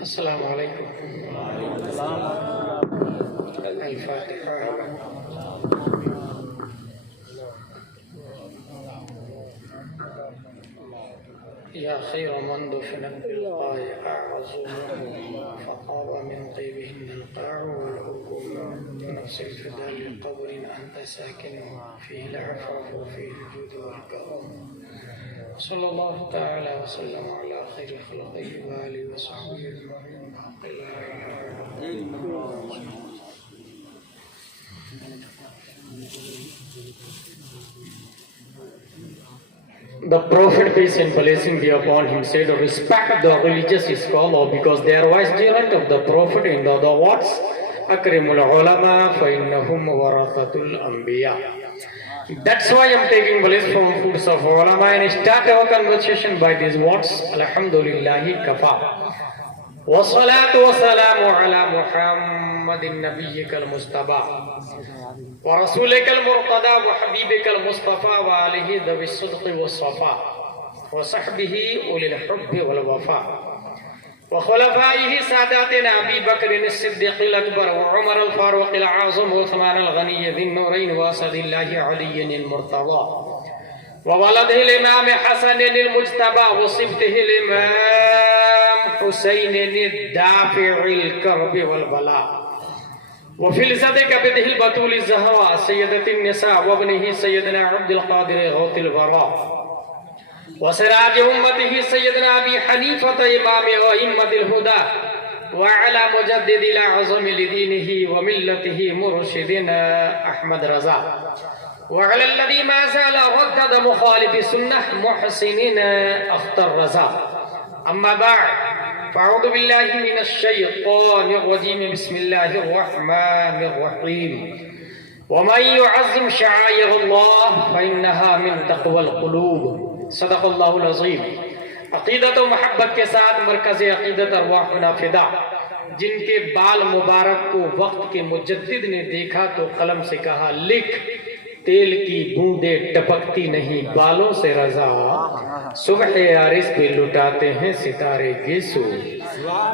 السلام علیکم. الفاتحہ. یا خیر من دفن بالقاع أعظم فقاب من طيبهن القاع والحكم نفس الفداء لقبر أنت ساكن فيه العفاف وفيه الجود والكرم. صلى الله تعالى وسلم على خير خلقه وآله وصحبه أجمعين. The Prophet, peace and blessing be upon him, said, respect the religious scholar because they are vicegerent of the Prophet. In other words, Akrimul ulama fa innahum warathatul anbiya. That's why I'm taking place from foods of ulama and start our conversation by these words. Alhamdulillahi kafa. والصلاة والسلام على محمد نبيك المصطفى ورسولك المرتضى وحبيبك المصطفى وآله ذوي الصدق والصفاء وصحبه أولي الحب والوفاء وخلفائه ساداتنا أبي بكر الصديق الأكبر وعمر الفاروق الأعظم وعثمان الغني ذي النورين وأسد الله علي المرتضى وولده الإمام حسن المجتبى وصبته الإمام حسين الدافع الكرب والبلاء وفلسة كبده البتول الزهراء سيدة النساء وابنه سيدنا عبد القادر غوث البراء وسراج أمته سيدنا أبي حنيفة إمام وأئمة الهدى وعلى مجدد الأعظم لدينه وملته مرشدنا أحمد رضا وعلى الذي ما زال ردد مخالف سنة محسنين أختر رضا. أما بعد فأعوذ بالله من الشيطان الرجيم. بسم الله الرحمن الرحيم. ومن يعظم شعائر الله فإنها من تقوى القلوب. صدق اللہ العظیم. عقیدت و محبت کے ساتھ مرکز عقیدت ارواحنا فدا، جن کے بال مبارک کو وقت کے مجدد نے دیکھا تو قلم سے کہا لکھ، تیل کی بوندیں ٹپکتی نہیں بالوں سے رضا، صبح عارض پہ لٹاتے ہیں ستارے گیسو.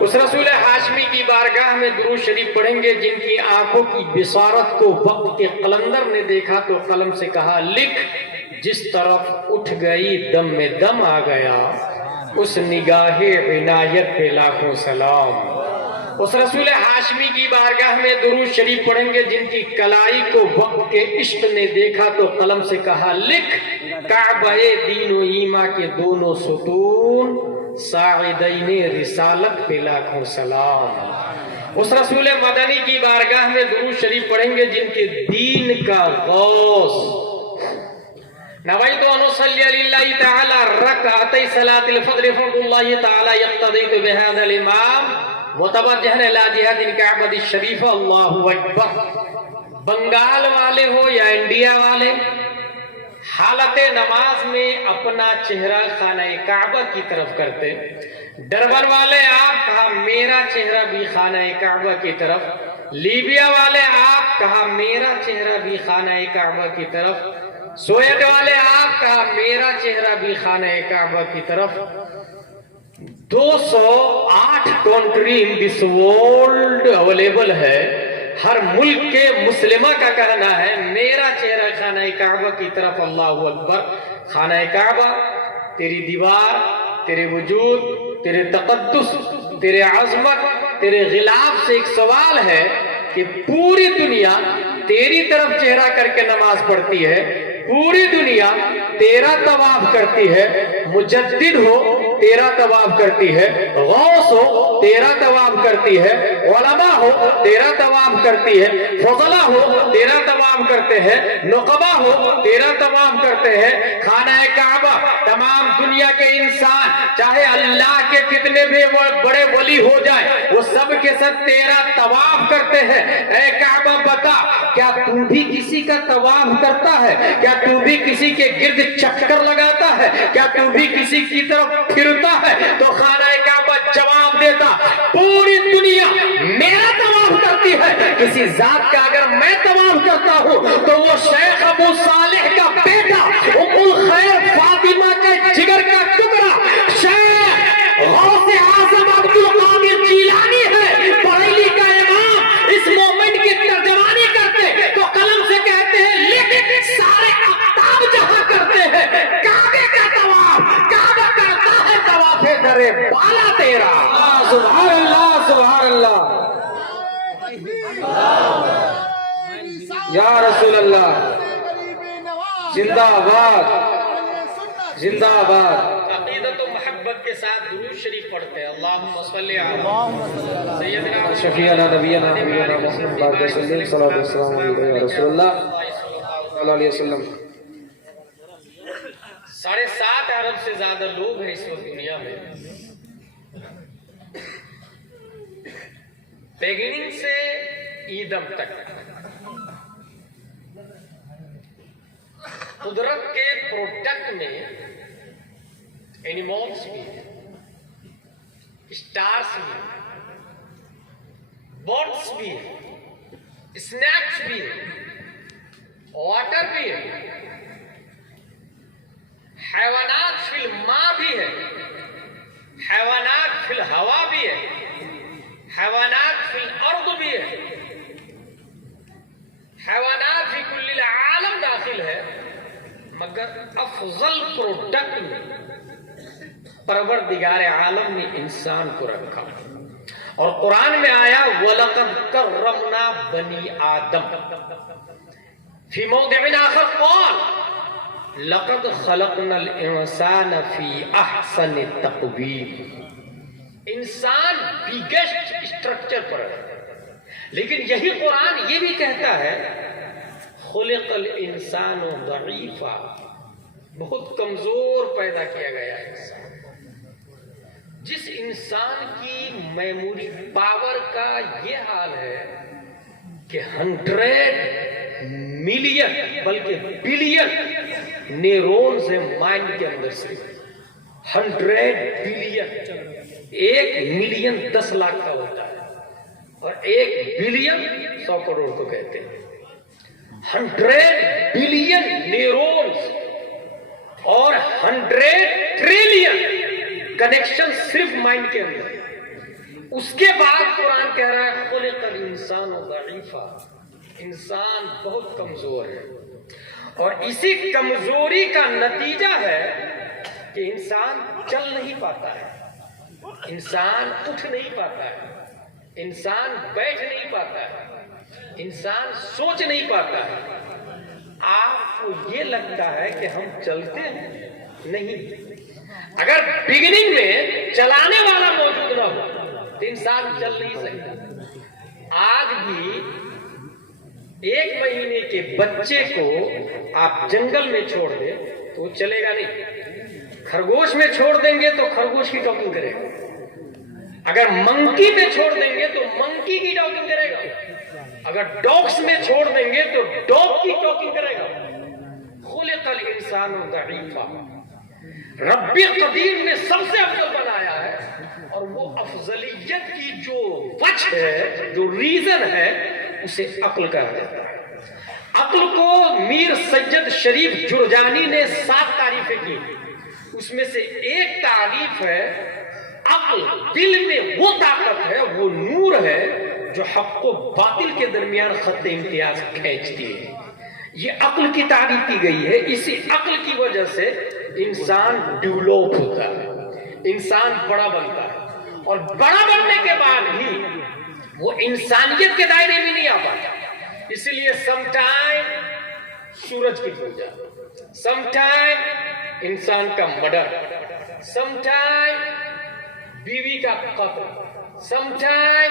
اس رسول ہاشمی کی بارگاہ میں درود شریف پڑھیں گے جن کی آنکھوں کی بصارت کو وقت کے قلندر نے دیکھا تو قلم سے کہا لکھ، جس طرف اٹھ گئی دم میں دم آ گیا، اس نگاہ عنایت پہ لاکھوں سلام. اس رسول ہاشمی کی بارگاہ میں درود شریف پڑھیں گے جن کی کلائی کو وقت کے عشق نے دیکھا تو قلم سے کہا لکھ، کعبہ دین و ایمان کے دونوں ستون ساعدین رسالت پہ لاکھوں سلام. اس رسول مدنی کی بارگاہ میں درود شریف پڑھیں گے جن کے دین کا غوث نویت ان اصلی للہ تعالی رکعتي صلاة الفجر فرض اللہ تعالی یقتضیت بهذا الامام متوجہن الى جہت الکعبۃ الشریفہ. اللہ اکبر. بنگال والے ہو یا انڈیا والے، حالت نماز میں اپنا چہرہ خانہ کعبہ کی طرف کرتے. ڈربن والے آپ کہا میرا چہرہ بھی خانہ کعبہ کی طرف. لیبیا والے آپ کہا میرا چہرہ بھی خانہ کعبہ کی طرف. سویت والے آپ کہا میرا چہرہ بھی خانہ کعبہ کی طرف. 208 country in this world available ہے. ہر ملک کے مسلمہ کا کہنا ہے میرا چہرہ خانہ کعبہ کی طرف. اللہ اکبر. خانہ کعبہ تیری دیوار، تیرے وجود، تیرے تقدس، تیرے عظمت، تیرے غلاف سے ایک سوال ہے کہ پوری دنیا تیری طرف چہرہ کر کے نماز پڑھتی ہے، پوری دنیا تیرا طواف کرتی ہے. مجدد ہو تیرا طواف کرتی ہے، غوث ہو تیرا طواف کرتی ہے، علماء ہو تیرا طواف کرتی ہے، فضلاء ہو تیرا طواف کرتے ہیں، نقبہ ہو تیرا طواف کرتے ہیں. خانہ کعبہ تمام دنیا کے انسان چاہے اللہ کے کتنے بھی بڑے ولی ہو جائے وہ سب کے ساتھ تیرا طواف کرتے ہیں. اے کعبہ بتا، کیا تو بھی کسی کا طواف کرتا ہے؟ کیا تو بھی کسی کے گرد چکر لگاتا ہے؟ کیا تو بھی کسی کی طرف پھرتا ہے؟ تو خانہ کعبہ جواب دیتا پوری دنیا میرا طواف کرتی ہے. کسی ذات کا اگر میں طواف کرتا ہوں تو وہ شیخ ابو صالح کا بیٹا ام الخیر فاطمہ کے جگر کا ٹکڑا شیخ غوث اعظم عبد القادر جیلانی ہے، بریلی کا امام، اس مومنٹ کی ترجمانی کرتے تو قلم سے کہتے ہیں لیکن سارے اقطاب جہاں کرتے ہیں کعبے کا طواف، کعبہ کرتا ہے طواف درے بالا تیرا۔ سبحان اللہ سبحان اللہ یا رسول اللہ، زندہ آباد زندہ آباد۔ عقیدت و محبت کے ساتھ درود شریف پڑھتے ہیں، اللہم صلی علی سیدنا شفیعنا نبینا حبیبنا محمد صلی اللہ علیہ وسلم رسول اللہ صلی اللہ علیہ وسلم۔ 7.5 ارب سے زیادہ لوگ ہیں اس وقت دنیا میں، بگننگ سے ایدم تک قدرت کے پروڈکٹ میں اینیمالز بھی ہیں، اسٹارز بھی ہیں، برڈز بھی ہیں، اسنیکس بھی ہیں، واٹر بھی ہے، حیوانات فی الماء بھی ہے، حیوانات فی الہوا بھی ہے، حیوانات فی الارض بھی ہے، حیوانات فی کل العالم داخل ہے، مگر افضل پروڈکٹ میں پروردگار عالم نے انسان کو رکھا، اور قرآن میں آیا وَلَقَدْ كَرَّمْنَا بَنِي آدم، فی موضع آخر قال لَقَدْ خَلَقْنَا الْإِنسَانَ فِي أَحْسَنِ تَقْوِيمٍ۔ انسان بیگسٹ اسٹرکچر پر ہے، لیکن یہی قرآن یہ بھی کہتا ہے خلق الانسان ضعیفا، بہت کمزور پیدا کیا گیا ہے انسان۔ جس انسان کی میموری پاور کا یہ حال ہے کہ 100 ملین بلکہ بلین نیورونز ہیں مائنڈ کے اندر سے، 100 بلین، 1 ملین 10 لاکھ کا ہوتا ہے، اور 1 بلین 100 کروڑ کو کہتے ہیں۔ 100 بلین نیورونز اور 100 ٹریلین کنیکشن صرف مائنڈ کے اندر۔ اس کے بعد قرآن کہہ رہا ہے خلق الانسان ضعیفا، انسان بہت کمزور ہے، اور اسی کمزوری کا نتیجہ ہے کہ انسان چل نہیں پاتا ہے، انسان اٹھ نہیں پاتا ہے، انسان بیٹھ نہیں پاتا ہے، انسان سوچ نہیں پاتا ہے۔ آپ کو یہ لگتا ہے کہ ہم چلتے ہیں، نہیں۔ اگر بگننگ میں چلانے والا موجود نہ ہو تو انسان چل نہیں سکتا۔ آج بھی 1 مہینے کے بچے کو آپ جنگل میں چھوڑ دیں تو وہ چلے گا نہیں، خرگوش میں چھوڑ دیں گے تو خرگوش کی ٹاکنگ کرے گا، اگر منکی میں چھوڑ دیں گے تو منکی کی ٹاکنگ کرے گا، اگر ڈاگس میں چھوڑ دیں گے تو ڈاگ کی ٹاکنگ کرے گا۔ خلق الانسان ضعیفا، رب قدیر نے سب سے افضل بنایا ہے، اور وہ افضلیت کی جو وجہ ہے، جو ریزن ہے، اسے عقل کہا جاتا ہے۔ عقل کو میر سید شریف جرجانی نے 7 تعریفیں کی، اس میں سے ایک تعریف ہے عقل دل میں وہ طاقت ہے، وہ نور ہے جو حق و باطل کے درمیان خط امتیاز کھینچتی ہے۔ یہ عقل کی تعریف کی گئی ہے۔ اسی عقل کی وجہ سے انسان ڈیولپ ہوتا ہے، انسان بڑا بنتا ہے، اور بڑا بننے کے بعد بھی وہ انسانیت کے دائرے میں نہیں آ پاتا۔ اس لیے سم ٹائم سورج کی پوجا، سم ٹائم انسان کا مرڈر، سم ٹائم بیوی کا قتل، سم ٹائم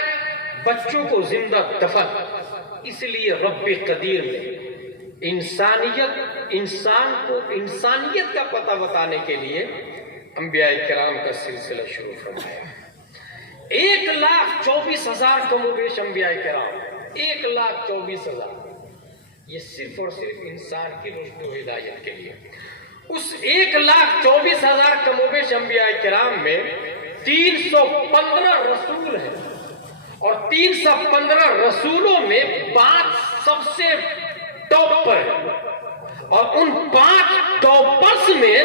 بچوں کو زندہ دفن۔ اس لیے رب قدیر نے انسان کو انسانیت کا پتہ بتانے کے لیے انبیاء کرام کا سلسلہ شروع فرمایا۔ 1,24,000 کم و بیش انبیاء کرام، 1,24,000، یہ صرف اور صرف انسان کی رشد و ہدایت کے لیے۔ اس 1,24,000 کم و بیش انبیاء کرام میں 315 رسول ہیں، اور 315 رسولوں میں 5 سب سے ٹاپ پر ہے، اور ان 5 ٹاپرز میں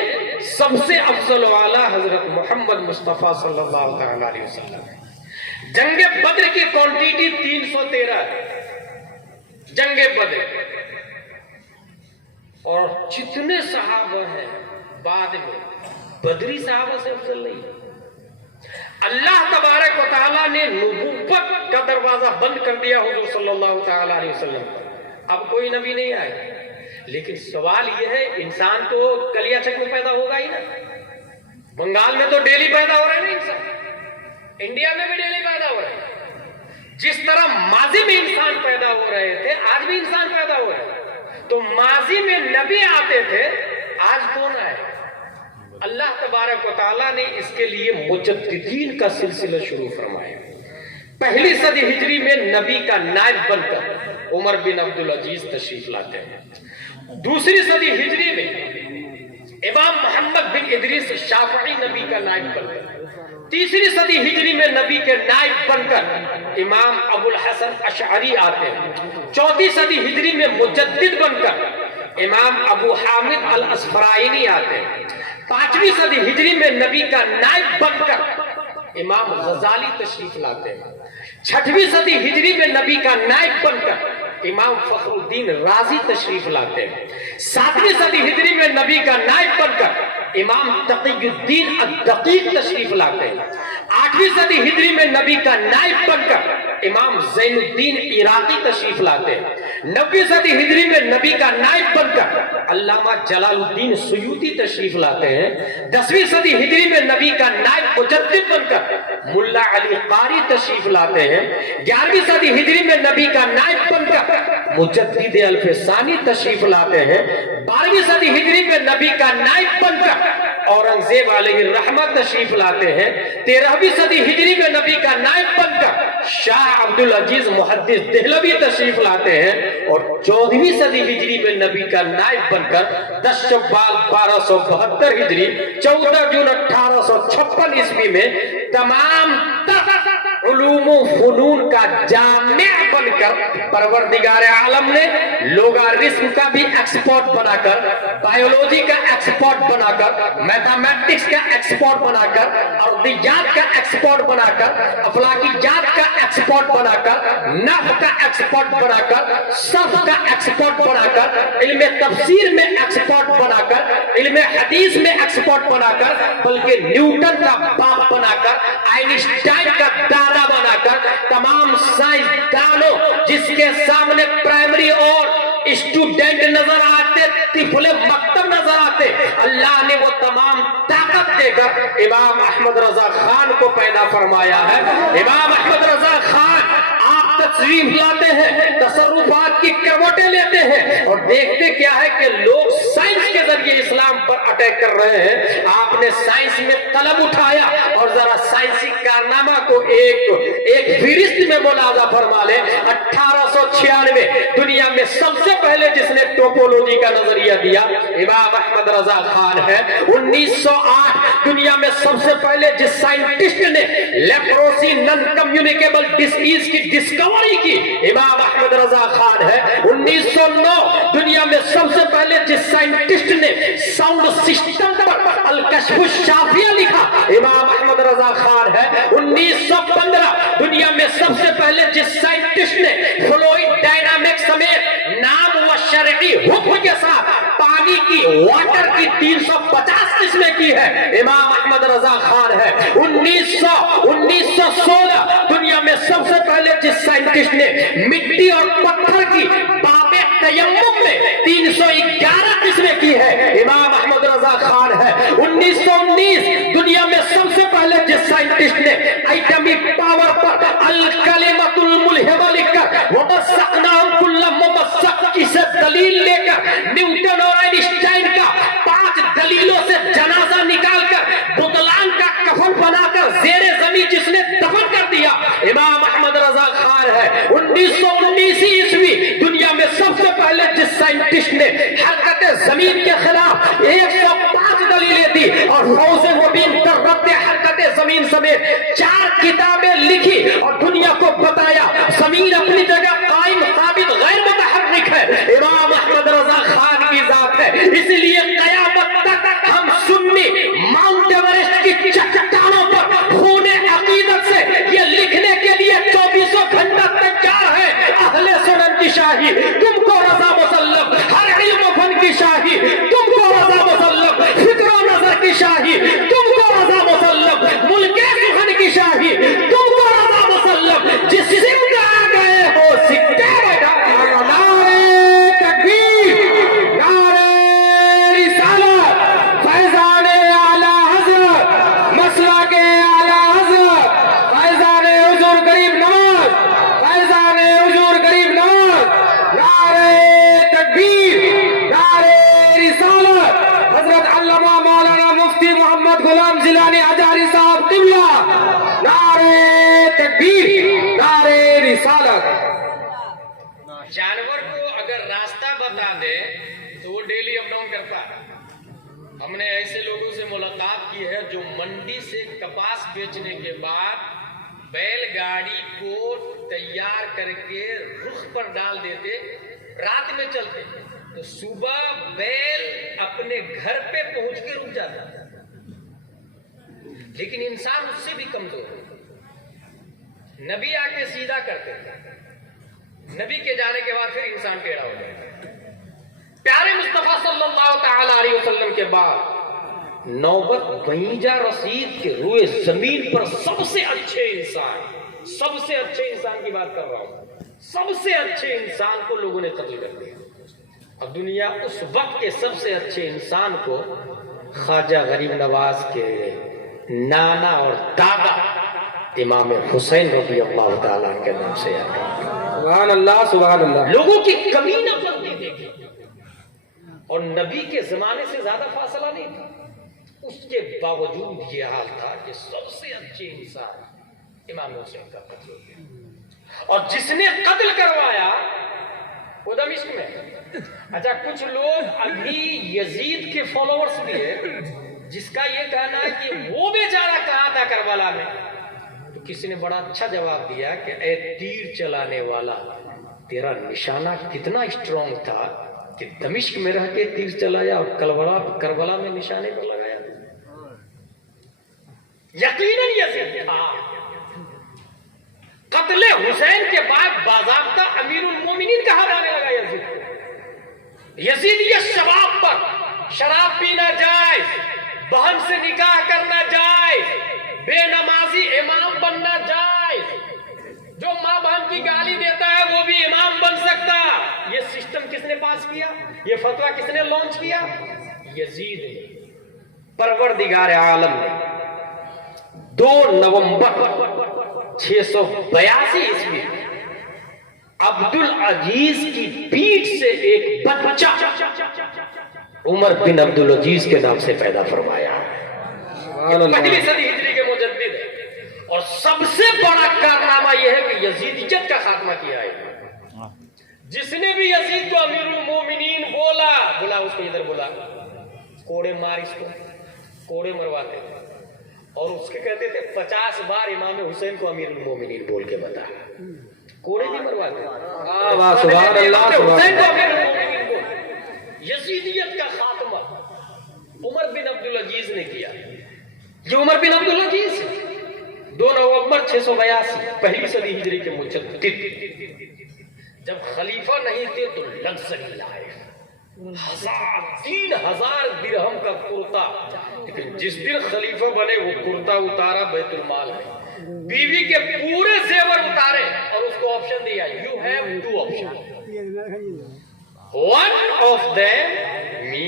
سب سے افضل والا حضرت محمد مصطفیٰ صلی اللہ تعالی علیہ وسلم ہے۔ جنگ بدر کی کوانٹیٹی 313 ہے، جنگ بدر، اور جتنے صحابہ ہیں بعد میں بدری صحابہ سے افضل نہیں۔ اللہ تبارک و تعالیٰ نے نبوت کا دروازہ بند کر دیا حضور صلی اللہ تعالی علیہ وسلم پر، اب کوئی نبی نہیں آئے۔ لیکن سوال یہ ہے، انسان تو کلیا چک میں پیدا ہوگا ہی نا، بنگال میں تو ڈیلی پیدا ہو رہے ہیں انسان، انڈیا میں بھی ڈیلی پیدا ہو رہے ہیں۔ جس طرح ماضی میں انسان پیدا ہو رہے تھے، آج بھی انسان پیدا ہو رہے ہیں۔ تو ماضی میں نبی آتے تھے، آج کون آئے؟ اللہ تبارک و تعالیٰ نے اس کے لیے مجددین کا سلسلہ شروع فرمایا۔ پہلی صدی ہجری میں نبی کا نائب بن کر عمر بن عبدالعزیز تشریف لاتے ہیں۔ دوسری صدی ہجری میں امام محمد بن ادریس شافعی نبی کا نائب بن کر، تیسری صدی ہجری میں نبی کے نائب بن کر امام ابو الحسن اشعری آتے ہیں۔ چوتھی صدی ہجری میں مجدد بن کر امام ابو حامد الاسفرائینی آتے ہیں۔ پانچویں صدی ہجری میں نبی کا نائب بن کر امام غزالی تشریف لاتے ہیں۔ چھٹویں صدی ہجری میں نبی کا نائب بن کر امام فخر الدین رازی تشریف لاتے ہیں۔ ساتویں صدی ہجری میں نبی کا نائب بن کر امام تقی الدین الدقیق تشریف لاتے ہیں۔ آٹھویں صدی ہجری میں نبی کا نائب بن کر امام زین الدین عراقی تشریف لاتے ہیں۔ 9ویں صدی ہجری میں نبی کا نائب بن کر علامہ جلال الدین سیوطی تشریف لاتے ہیں۔ 10ویں صدی ہجری میں نبی کا نائب مجدد بن کر ملا علی قاری تشریف لاتے ہیں۔ 11ویں صدی ہجری میں نبی کا نائب بن کر مجدد الف ثانی تشریف لاتے ہیں۔ 12ویں صدی ہجری میں نبی کا نائب بن کر اورنگزیب علیہ الرحمہ تشریف لاتے ہیں۔ 13ویں صدی ہجری میں نبی کا نائب بن کر شاہ عبدالعزیز محدث دہلوی تشریف لاتے ہیں، اور 14ویں صدی ہجری میں نبی کا نائب بن کر 10 شوال 1272 ہجری 14 جون 1856 عیسوی میں تمام علوم و فنون کا جامع بن کر پروردگار عالم نے لوگارثم کا بھی ایکسپورٹ بنا کر، بائیولوجی کا ایکسپورٹ بنا کر، میتھمیٹکس کا ایکسپورٹ بنا کر، ارضیات کا ایکسپورٹ بنا کر، افلاکیات کا ایکسپورٹ بنا کر، نحو کا ایکسپورٹ بنا کر، صرف کا ایکسپورٹ بنا کر، علم تفسیر میں ایکسپورٹ بنا کر، علم حدیث میں ایکسپورٹ بنا کر، بلکہ نیوٹن کا باپ بنا کر، آئنسٹائن کا دادا بنا کر، تمام سائنسدانوں جس کے سامنے پرائمری اور اسٹوڈنٹ نظر آتے، طفل مکتب نظر آتے، اللہ نے وہ تمام طاقت دے کر امام احمد رضا خان کو پیدا فرمایا ہے۔ امام احمد رضا خان آپ تصریف لاتے ہیں، تصرفات کی کروٹیں لیتے ہیں، اور دیکھتے کیا ہے کہ لوگ سائنس کے ذریعے اسلام پر اٹیک کر رہے ہیں۔ آپ نے سائنس میں قلم اٹھایا اور ذرا سائنسی کارنامہ کو ایک فہرست میں ملاحظہ فرما لیں۔ 1896 دنیا میں سب سے پہلے جس نے ٹوپولوجی کا نظریہ دیا امام احمد رضا خان ہے۔ 1908 دنیا میں سب سے پہلے جس سائنٹسٹ نے لیپروسی نن کمیونیکیبل ڈیزیز کی ڈسکوری کی امام احمد رضا خان ہے۔ 1909 دنیا میں سب سے پہلے جس سائنٹسٹ نے ساؤنڈ سسٹم پر الکشف الشافیہ لکھا امام احمد رضا خان ہے۔ 1915 دنیا میں سب سے پہلے جس سائنٹسٹ نے فلوئڈ ڈائنامکس سمیت نام و شرعی حکم کے ساتھ پانی کی واٹر کی 350 قسمیں کی ہے امام احمد رضا خان ہے۔ 1916 دنیا میں سب سے پہلے جس سائنٹسٹ نے مٹی اور پتھر کی باب تیمم میں 311 قسمیں کی ہے امام احمد رضا خان ہے۔ 1919 دنیا میں سب سے پہلے جس سائنٹسٹ نے ایٹمی پاور پر الکلمۃ الملہمہ لکھ کر ومسقناہم کل ممسق کی سے دلیل لے کر نیوٹن اور آئنسٹائن کا 5 دلیلوں سے جنازہ نکال کر بطلان کا کفن بنا کر زیر زمین جس نے دفن کر دیا امام احمد رضا خان ہے۔ 1919 عیسوی دنیا میں سب سے پہلے جس سائنٹسٹ نے حرکت زمین کے خلاف 105 دلیلیں دی اور فوز مبین کر رد حرکت زمین سمیت 4 کتابیں لکھی اور دنیا کو بتایا زمین اپنی جگہ قائم ثابت غیر متحرک ہے، امام احمد رضا خان کی ذات ہے، اسی لیے قیامت تک ہم سنی ماؤنٹ ایورسٹ کی چٹانوں پر خون عقیدت سے یہ لکھنے کے لیے 2400 گھنٹہ تیار ہے، اہل سنن کی شاہی تم کو رضا مسلم، ہر علم و فن کی شاہی تم کو رضا مسلم، فکر و نظر کی شاہی تم کو رضا مسلم، ملک سخن کی شاہی تم کو رضا مسلم، جس سمت آ گئے ہو سکتے نعرے تکبیر، نعرے رسالت، فیضان اعلی حضرت، مسلک اعلی حضرت، فیضان حضور غریب نواز، فیضان حضور غریب نواز، نعرے تکبیر، نعرے رسالت، حضرت علامہ مولانا مفتی محمد غلام جیلانی ازہری صاحب قبلہ، نعرے تکبیر، نعرے رسالت۔ جانور کو اگر راستہ بتا دے تو وہ ڈیلی اپ ڈاؤن کرتا ہے۔ ہم نے ایسے لوگوں سے ملاقات کی ہے جو منڈی سے کپاس بیچنے کے بعد بیل گاڑی کو تیار کر کے رخ پر ڈال دیتے، رات میں چلتے تو صبح بیل اپنے گھر پہ پہنچ کے رک جاتا، لیکن انسان اس سے بھی کمزور ہے۔ نبی آ کے سیدھا کرتے، نبی کے جانے کے بعد پھر انسان ٹیڑھا ہو جائے۔ پیارے مصطفیٰ صلی اللہ تعالی علیہ وسلم کے بعد نوبت بھیجا رسید کے روئے زمین پر سب سے اچھے انسان، سب سے اچھے انسان کی بات کر رہا ہوں، سب سے اچھے انسان کو لوگوں نے قتل کر دیا۔ اب دنیا اس وقت کے سب سے اچھے انسان کو خواجہ غریب نواز کے نانا اور دادا امام حسین رضی اللہ تعالیٰ کے نام سے یاد کرتے ہیں۔ سبحان اللہ، سبحان اللہ۔ لوگوں کی کمی نہ پڑتی دیکھی، اور نبی کے زمانے سے زیادہ فاصلہ نہیں تھا، اس کے باوجود یہ حال تھا کہ سب سے اچھے انسان امام حسین کا قتل ہو گیا، اور جس نے قتل کروایا وہ دمشق میں۔ اچھا، کچھ لوگ ابھی یزید کے فالوورز بھی ہیں جس کا یہ کہنا ہے کہ وہ بیچارہ کہاں تھا کربلا میں، تو کسی نے بڑا اچھا جواب دیا کہ اے تیر چلانے والا، تیرا نشانہ کتنا اسٹرانگ تھا کہ دمشق میں رہ کے تیر چلایا اور کربلا میں نشانے پر لگایا۔ یقیناً یزید قتل حسین کے بعد باضابطہ امیر المومنین کہا جانے لگا یزید۔ یزیدیت شباب پر شراب پینا جائز، بہن سے نکاح کرنا جائز، بے نمازی امام بننا جائز، جو ماں بہن کی گالی دیتا ہے وہ بھی امام بن سکتا۔ یہ سسٹم کس نے پاس کیا؟ یہ فتویٰ کس نے لانچ کیا؟ یزید نے۔ پروردگار عالم نے 2 نومبر 682 عیسوی عبد العزیز کی پیٹھ سے ایک بچہ عمر بن عبد العزیز کے نام سے پیدا فرمایا۔ پہلی صدی ہجری کے مجدد ہے، اور سب سے بڑا کارنامہ یہ ہے کہ یزیدیت کا خاتمہ کیا ہے۔ جس نے بھی یزید کو امیر المومنین بولا اس کو ادھر بولا، کوڑے مار، اس کو کوڑے مرواتے تھے، اور اس کے کہتے تھے 50 بار امام حسین کو امیر المومنین بول کے بتا، کوڑے بھی مرواتے تھے۔ حسین کو امیر المومنین بول۔ یزیدیت کا خاتمہ عمر بن عبد العزیز نے کیا۔ یہ عمر بن عبد العزیز 2 نومبر 682 پہلی صدی ہجری کے مجدد، جب خلیفہ نہیں تھے تو لگژری لائف، 3000 درہم کا کرتا، لیکن جس دن خلیفہ بنے وہ کرتا اتارا بیت المال میں، بیوی کے پورے زیور اتارے اور اس کو آپشن دیا، you have 2 option, one of them me,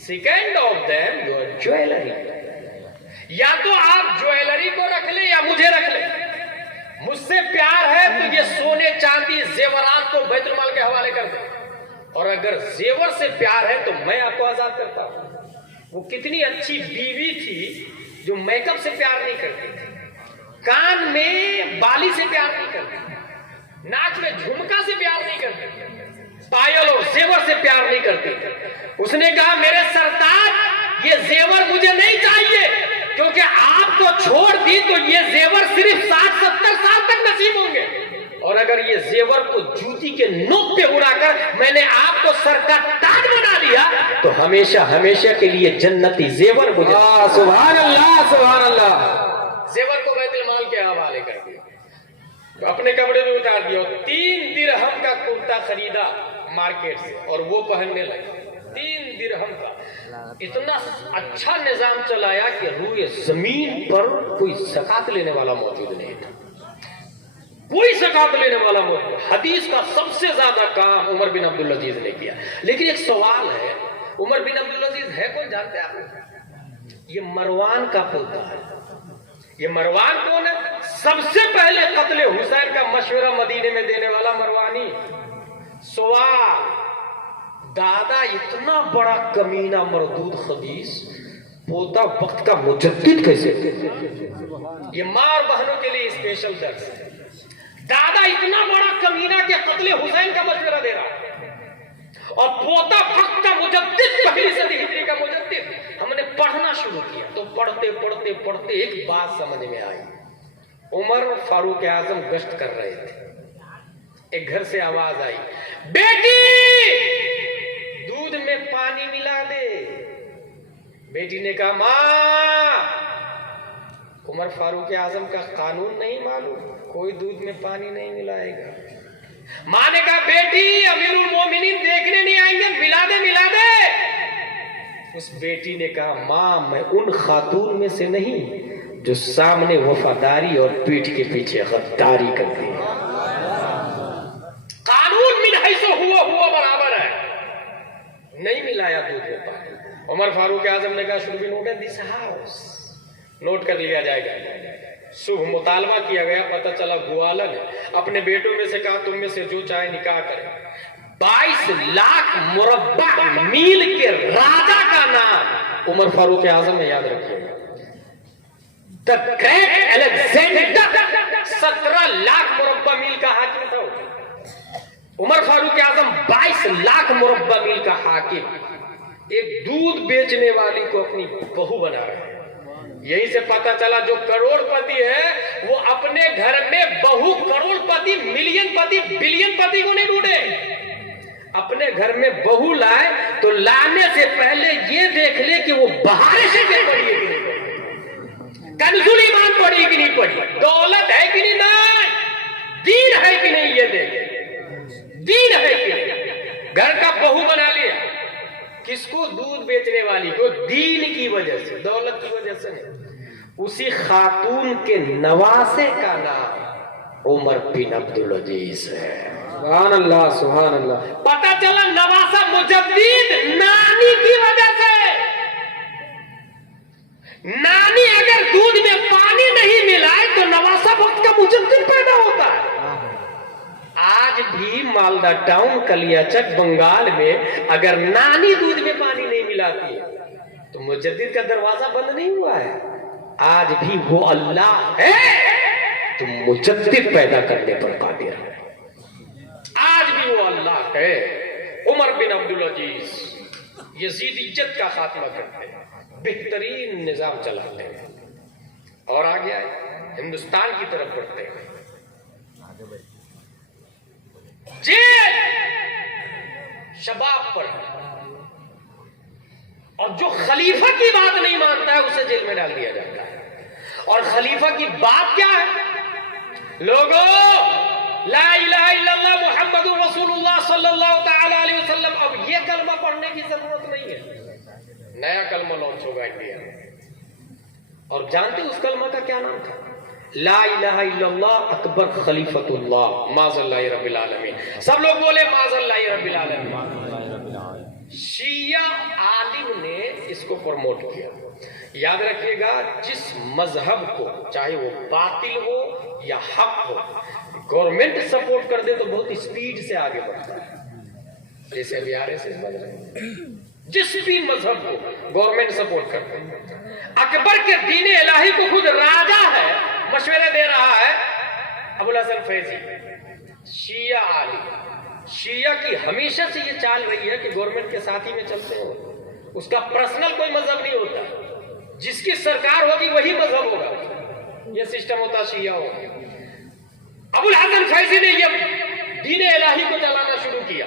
second of them your jewelry۔ یا تو آپ جویلری کو رکھ لیں یا مجھے رکھ لیں، مجھ سے پیار ہے تو یہ سونے چاندی زیورات کو بیت المال کے حوالے کر دیں، اور اگر زیور سے پیار ہے تو میں آپ کو آزاد کرتا ہوں۔ وہ کتنی اچھی بیوی تھی جو میک اپ سے پیار نہیں کرتی تھی، کان میں بالی سے پیار نہیں کرتی، ناک میں جھمکا سے پیار نہیں کرتی، پائل اور زیور سے پیار نہیں کرتی۔ اس نے کہا میرے سرتاج یہ زیور مجھے نہیں چاہیے، کیونکہ آپ کو چھوڑ دی تو یہ زیور صرف 60-70 سال تک نصیب ہوں گے، اور اگر یہ زیور کو جوتی کے نوک پہ اڑا کر میں نے آپ کو سر کا تاج بنا دیا تو ہمیشہ ہمیشہ کے لیے جنتی زیور مجھے سبحان اللہ سبحان اللہ. زیور کو بیت المال کے حوالے کر دیا، اپنے کپڑے میں اتار دیا، 3 درہم کا کرتا خریدا مارکیٹ سے اور وہ پہننے لگا. 3 درہم کا اتنا اچھا نظام چلایا کہ روئے زمین پر کوئی زکات لینے والا موجود نہیں تھا، کوئی زکات لینے والا موجود. حدیث کا سب سے زیادہ کام عمر بن عبدالعزیز نے کیا. لیکن ایک سوال ہے، عمر بن عبدالعزیز ہے کون جانتے ہیں آپ؟ یہ مروان کا پوتا ہے. یہ مروان کون ہے؟ سب سے پہلے قتل حسین کا مشورہ مدینے میں دینے والا مروانی. سوال، دادا اتنا بڑا کمینہ مردود خبیث، پوتا وقت کا مجدد کیسے؟ یہ ماں اور بہنوں کے لیے اسپیشل درس ہے. دادا اتنا بڑا کمینہ کہ قتل حسین کا مشورہ دے رہا اور پوتا وقت کا مجدد، پہلی صدی ہجری کا مجدد. ہم نے پڑھنا شروع کیا تو پڑھتے پڑھتے پڑھتے ایک بات سمجھ میں آئی. عمر فاروق اعظم گشت کر رہے تھے، ایک گھر سے آواز آئی، بیٹی دودھ میں پانی ملا دے. بیٹی نے کہا ماں. عمر فاروق اعظم کا قانون نہیں معلوم، کوئی دودھ میں پانی نہیں ملائے گا. ماں نے کہا بیٹی امیر المومنین دیکھنے نہیں آئیں گے، ملا دے ملا دے. اس بیٹی نے کہا ماں میں ان خاتون میں سے نہیں جو سامنے وفاداری اور پیٹھ کے پیچھے غداری کرتی ہے. قانون من حیث ہوا برابر ہے. نہیں ملایا دودھ میں پانی. عمر فاروق اعظم نے کہا should be noted this house, note کر لیا جائے گا. صبح مطالبہ کیا گیا، پتہ چلا گوالا نے اپنے بیٹوں میں سے کہا تم میں سے جو چاہے نکاح کرے. 22 لاکھ مربع میل کے راجا کا نام عمر فاروق اعظم نے یاد رکھے گا. The Great Alexander 17 لاکھ مربع میل کا حاکم تھا. عمر فاروق اعظم 22 لاکھ مربع میل کا حاکم ایک دودھ بیچنے والی کو اپنی بہو بنا رہے ہیں. یہی سے پتہ چلا جو کروڑ پتی ہے وہ اپنے گھر میں بہو کروڑ پتی ملین پتی بلین پتی کو نہیں ڈھونڈے. اپنے گھر میں بہو لائے تو لانے سے پہلے یہ دیکھ لے کہ وہ بہارے سے پڑھی ہے کہ نہیں پڑھی، کنزول ایمان پڑھی کہ نہیں پڑھی، دولت ہے کہ نہیں، دین ہے کہ نہیں. یہ دیکھ دین ہے کہ نہیں. گھر کا بہو بنا لیا. کس کو؟ دودھ بیچنے والی کو. دین کی وجہ سے، دولت کی وجہ سے نہیں. اسی خاتون کے نواسے کا نام عمر بن عبدالعزیز ہے. سبحان اللہ سبحان اللہ. پتہ چلا نواسا مجدد نانی کی وجہ سے. نانی اگر دودھ میں پانی نہیں ملائے تو نواسا وقت کا مجدد پیدا ہوتا ہے. آج بھی مالدہ ٹاؤن کلیاچک بنگال میں اگر نانی دودھ میں پانی نہیں ملاتی ہے تو مجدد کا دروازہ بند نہیں ہوا ہے. آج بھی وہ اللہ ہے تو مجدد پیدا کرنے پر قادر ہے. آج بھی وہ اللہ ہے. عمر بن عبدالعزیز یزیدیت کا خاتمہ کرتے ہیں، بہترین نظام چلاتے ہیں. اور آگے آئے ہندوستان کی طرف بڑھتے ہیں. جیل شباب پر، اور جو خلیفہ کی بات نہیں مانتا ہے اسے جیل میں ڈال دیا جاتا ہے. اور خلیفہ کی بات کیا ہے؟ لوگوں لا الہ الا اللہ محمد رسول اللہ صلی اللہ تعالی علیہ وسلم. اب یہ کلمہ پڑھنے کی ضرورت نہیں ہے، نیا کلمہ لانچ ہوگا انڈیا میں. اور جانتے اس کلمہ کا کیا نام تھا؟ لا الہ الا اللہ اکبر خلیفۃ اللہ معاذ اللہ رب العالمین. سب لوگ بولے معاذ اللہ رب العالمین. شیعہ عالم نے اس کو پروموٹ کیا. یاد رکھیے گا جس مذہب کو چاہے وہ باطل ہو یا حق ہو گورنمنٹ سپورٹ کر دے تو بہت اسپیڈ سے آگے بڑھتا ہے. جیسے ابھی RSS بن رہے ہیں، جس بھی مذہب کو گورنمنٹ سپورٹ کرتے ہیں. اکبر کے دین الہی کو خود راجا ہے مشورے دے رہا ہے ابو الحسن فیضی، شیعہ عالم. شیعہ کی ہمیشہ سے یہ چال رہی ہے کہ گورنمنٹ کے ساتھ ہی میں چلتے ہو. اس کا پرسنل کوئی مذہب نہیں ہوتا. جس کی سرکار ہوگی وہی مذہب ہوگا. یہ سسٹم ہوتا شیعہ ہو. ابو الحسن فیضی نے یہ دین الہی کو چلانا شروع کیا.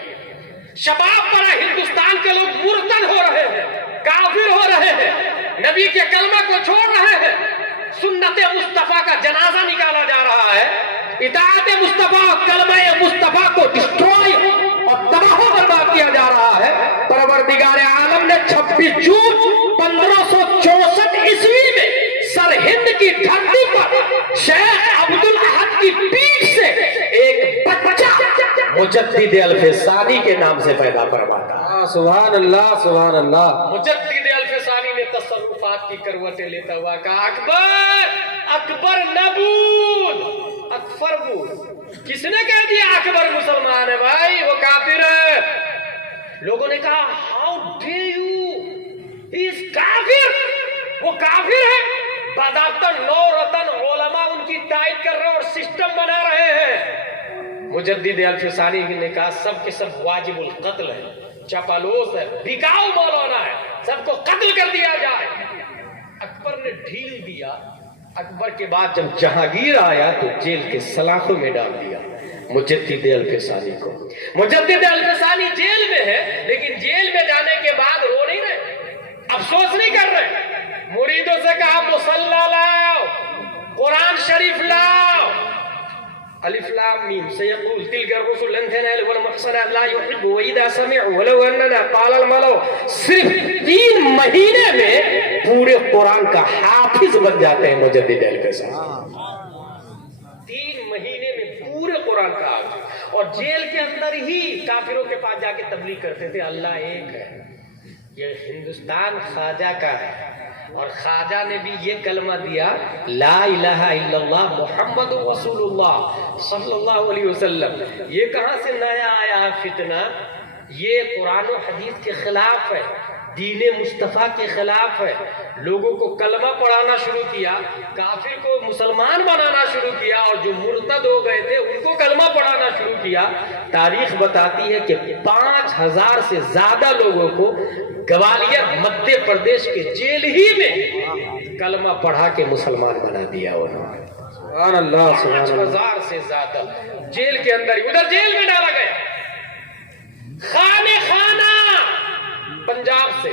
شباب پڑا ہندوستان کے لوگ مرتد ہو رہے ہیں, کافر ہو رہے ہیں, نبی کے کلمہ کو چھوڑ رہے ہیں. سنت مصطفیٰ کا جنازہ نکالا جا رہا ہے. اطاعت مصطفیٰ, کلمہ مصطفیٰ کو ڈسٹروائے اور تباہ و برباد کیا جا رہا ہے. پروردگار عالم نے 26 جون 1564 عیسوی میں سرہند کی دھرتی پر شیخ عبدالاحد کی پیٹھ سے ایک بچہ مجدد الفسانی کے نام سے پیدا کرواتا. سبحان اللہ سبحان اللہ. مجدد الفسانی نے تصرفات کی کروٹیں لیتا ہوا کہا اکبر اکبر نبود اکبر بود. کس نے کہہ دیا اکبر مسلمان ہے بھائی, وہ کافر ہے. لوگوں نے کہا ہاؤ ڈے یو, ہی از کافر, وہ کافر ہے. باضابطہ 9 رتن علماء ان کی تائید کر رہے ہیں اور سسٹم بنا رہے ہیں. مجدد الفسانی نے کہا سب کے سب واجب القتل ہے, چپالوس ہے, بھکاؤ مولانا ہے, سب کو قتل کر دیا جائے. اکبر نے ڈھیل دیا. اکبر کے بعد جب جہانگیر آیا تو جیل کے سلاخوں میں ڈال دیا مجدد الفسانی کو. مجدد الفسانی جیل میں ہے, لیکن جیل میں جانے کے بعد رو نہیں رہے, افسوس نہیں کر رہے. مریدوں سے کہا مصلی لاؤ, قرآن شریف لاؤ. الف لام میم سيقول تلك الرسل لن تنالوا والمحصنات لا يحب واذا سمعوا ولو اننا قال الملو. صرف 3 مہینے میں پورے قرآن کا حافظ بن جاتے ہیں مجدد الفسانی. 3 مہینے میں پورے قرآن کا حافظ, اور جیل کے اندر ہی کافروں کے پاس جا کے تبلیغ کرتے تھے اللہ ایک ہے, یہ ہندوستان خواجہ کا ہے. اور خواجہ نے بھی یہ کلمہ دیا لا الہ الا اللہ محمد رسول اللہ صلی اللہ علیہ وسلم. یہ کہاں سے نیا آیا فتنہ؟ یہ قرآن و حدیث کے خلاف ہے, دین مصطفیٰ کے خلاف ہے. لوگوں کو کلمہ پڑھانا شروع کیا, کافر کو مسلمان بنانا شروع کیا, اور جو مرتد ہو گئے تھے ان کو کلمہ پڑھانا شروع کیا. تاریخ بتاتی ہے کہ 5000 سے زیادہ لوگوں کو گوالیر مدھیہ پردیش کے جیل ہی میں کلمہ پڑھا کے مسلمان بنا دیا انہوں نے. سبحان اللہ سبحان اللہ. 5000 سے زیادہ جیل کے اندر ہی, ادھر جیل میں ڈالا گیا. خانہ خانہ پنجاب سے,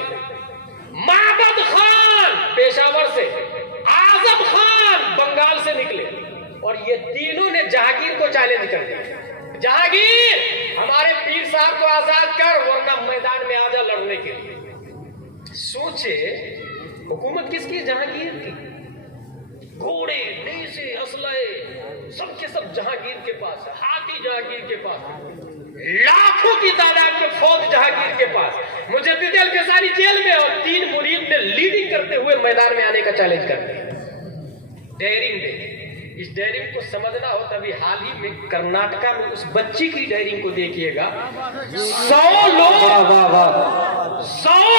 معبد خان پشاور سے, اعظم خان بنگال سے نکلے, اور یہ تینوں نے جہانگیر کو چیلنج کر دیا. جہانگیر ہمارے پیر صاحب کو آزاد کر ورنہ میدان میں آ جا لڑنے کے لیے. سوچے حکومت کس کی؟ جہانگیر کی. گھوڑے, نیزے, اسلحے سب کے سب جہانگیر کے پاس, ہاتھی جہانگیر کے پاس, لاکھوں کی تعداد میں فوج جہانگیر کے پاس. مجدد الفسانی جیل میں, اور 3 مرید نے لیڈنگ کرتے ہوئے میدان میں آنے کا چیلنج کر دیا. ڈیرنگ دے. اس ڈیرنگ کو سمجھنا ہو تبھی حال ہی میں کرناٹکا میں اس بچی کی ڈیرنگ کو دیکھیے گا. 100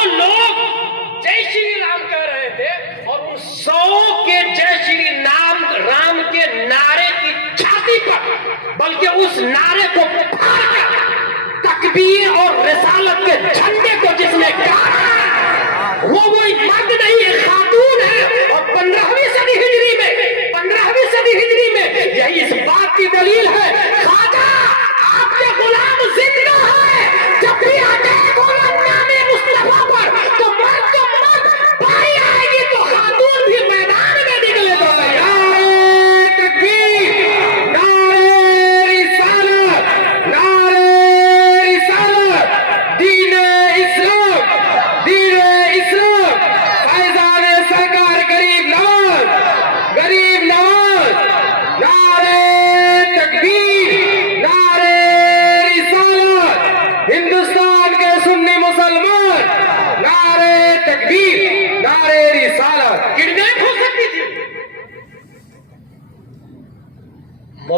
لوگ جے شری رام کہہ رہے تھے, اور ان 100 کے جے شری رام کے نعرے کی چھاتی پر, بلکہ اس نعرے کو پھاڑ کر تکبیر اور رسالت کے جھنڈے کو جس نے گاڑا وہ مرد نہیں ہے, خاتون ہے. اور 15ویں صدی ہجری میں یہی اس بات کی دلیل ہے خواجہ آپ کے غلام زندہ ہے. جب بھی اٹیک ہوگا نام مصطفیٰ پر تو مرد بھائی آئے گی تو خاتون بھی میدان میں نکلے گا.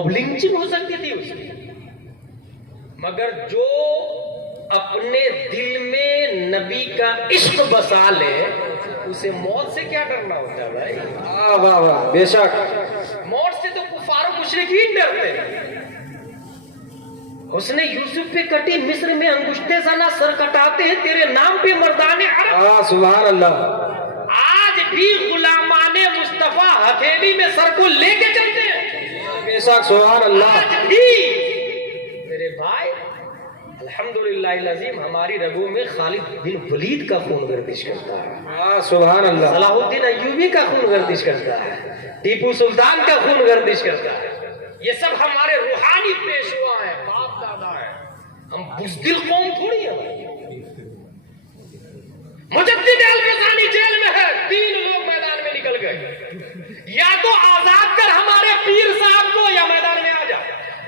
لنچنگ ہو سکتی تھی اس کی, مگر جو اپنے دل میں نبی کا عشق بسا لے اسے موت سے کیا ڈرنا ہوتا ہے بھائی. واہ واہ, بے شک. موت سے تو کفار و مشرکین ڈرتے ہیں. حسن یوسف پہ کٹی مصر میں انگشتے زنا سر کٹاتے ہیں تیرے نام پہ مردانے عرب. سبحان اللہ. آج آج بھی غلامان مصطفیٰ ہتھیلی میں سر کو لے کے چلتے ہیں، بے شک سبحان اللہ آج بھی میرے بھائی الحمدللہ العظیم ہماری رگوں میں خالد بن ولید کا خون گردش کرتا ہے، ہاں سبحان اللہ صلاح الدین ایوبی کا خون گردش کرتا ہے، ٹیپو سلطان کا خون گردش کرتا ہے. یہ سب ہمارے روحانی پیشوا ہیں، باپ دادا ہیں. ہم بزدل قوم تھوڑی ہیں. مجدد الفسانی جیل میں ہے، 3 لوگ میدان میں نکل گئے. یا تو آزاد کر ہمارے پیر صاحب کو یا میدان میں آ جا.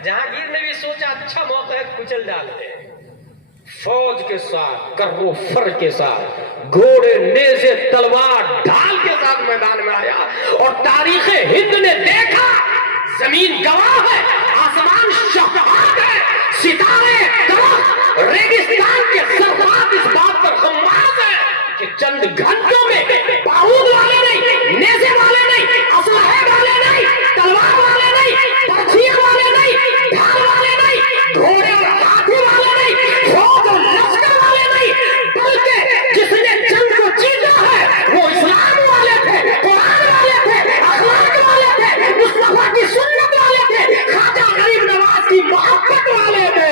جہانگیر نے بھی سوچا اچھا موقع ہے، کچل ڈالتے ہیں. فوج کے ساتھ کرو فر کے ساتھ گھوڑے نیزے تلوار ڈھال کے ساتھ میدان میں آیا، اور تاریخ ہند نے دیکھا، زمین گواہ ہے، آسمان شہاد ہے، ستارے درخت ریگستان کے ذرات اس بات پر خماس ہے کہ چند گھنٹوں میں بارود والے نہیں، نیزے والے نہیں، اسلحے والے نہیں، تلوار والے نہیں، پرچیاں والے نہیں، ڈھال والے نہیں، گھوڑے اور ہاتھی والے نہیں، فوج اور لشکر والے نہیں، بلکہ جس نے جنگ کو جیتا ہے وہ اسلام والے تھے، قرآن والے تھے، اخلاق والے تھے، مصطفیٰ کی سنت والے تھے، خواجہ غریب نواز کی محبت والے تھے.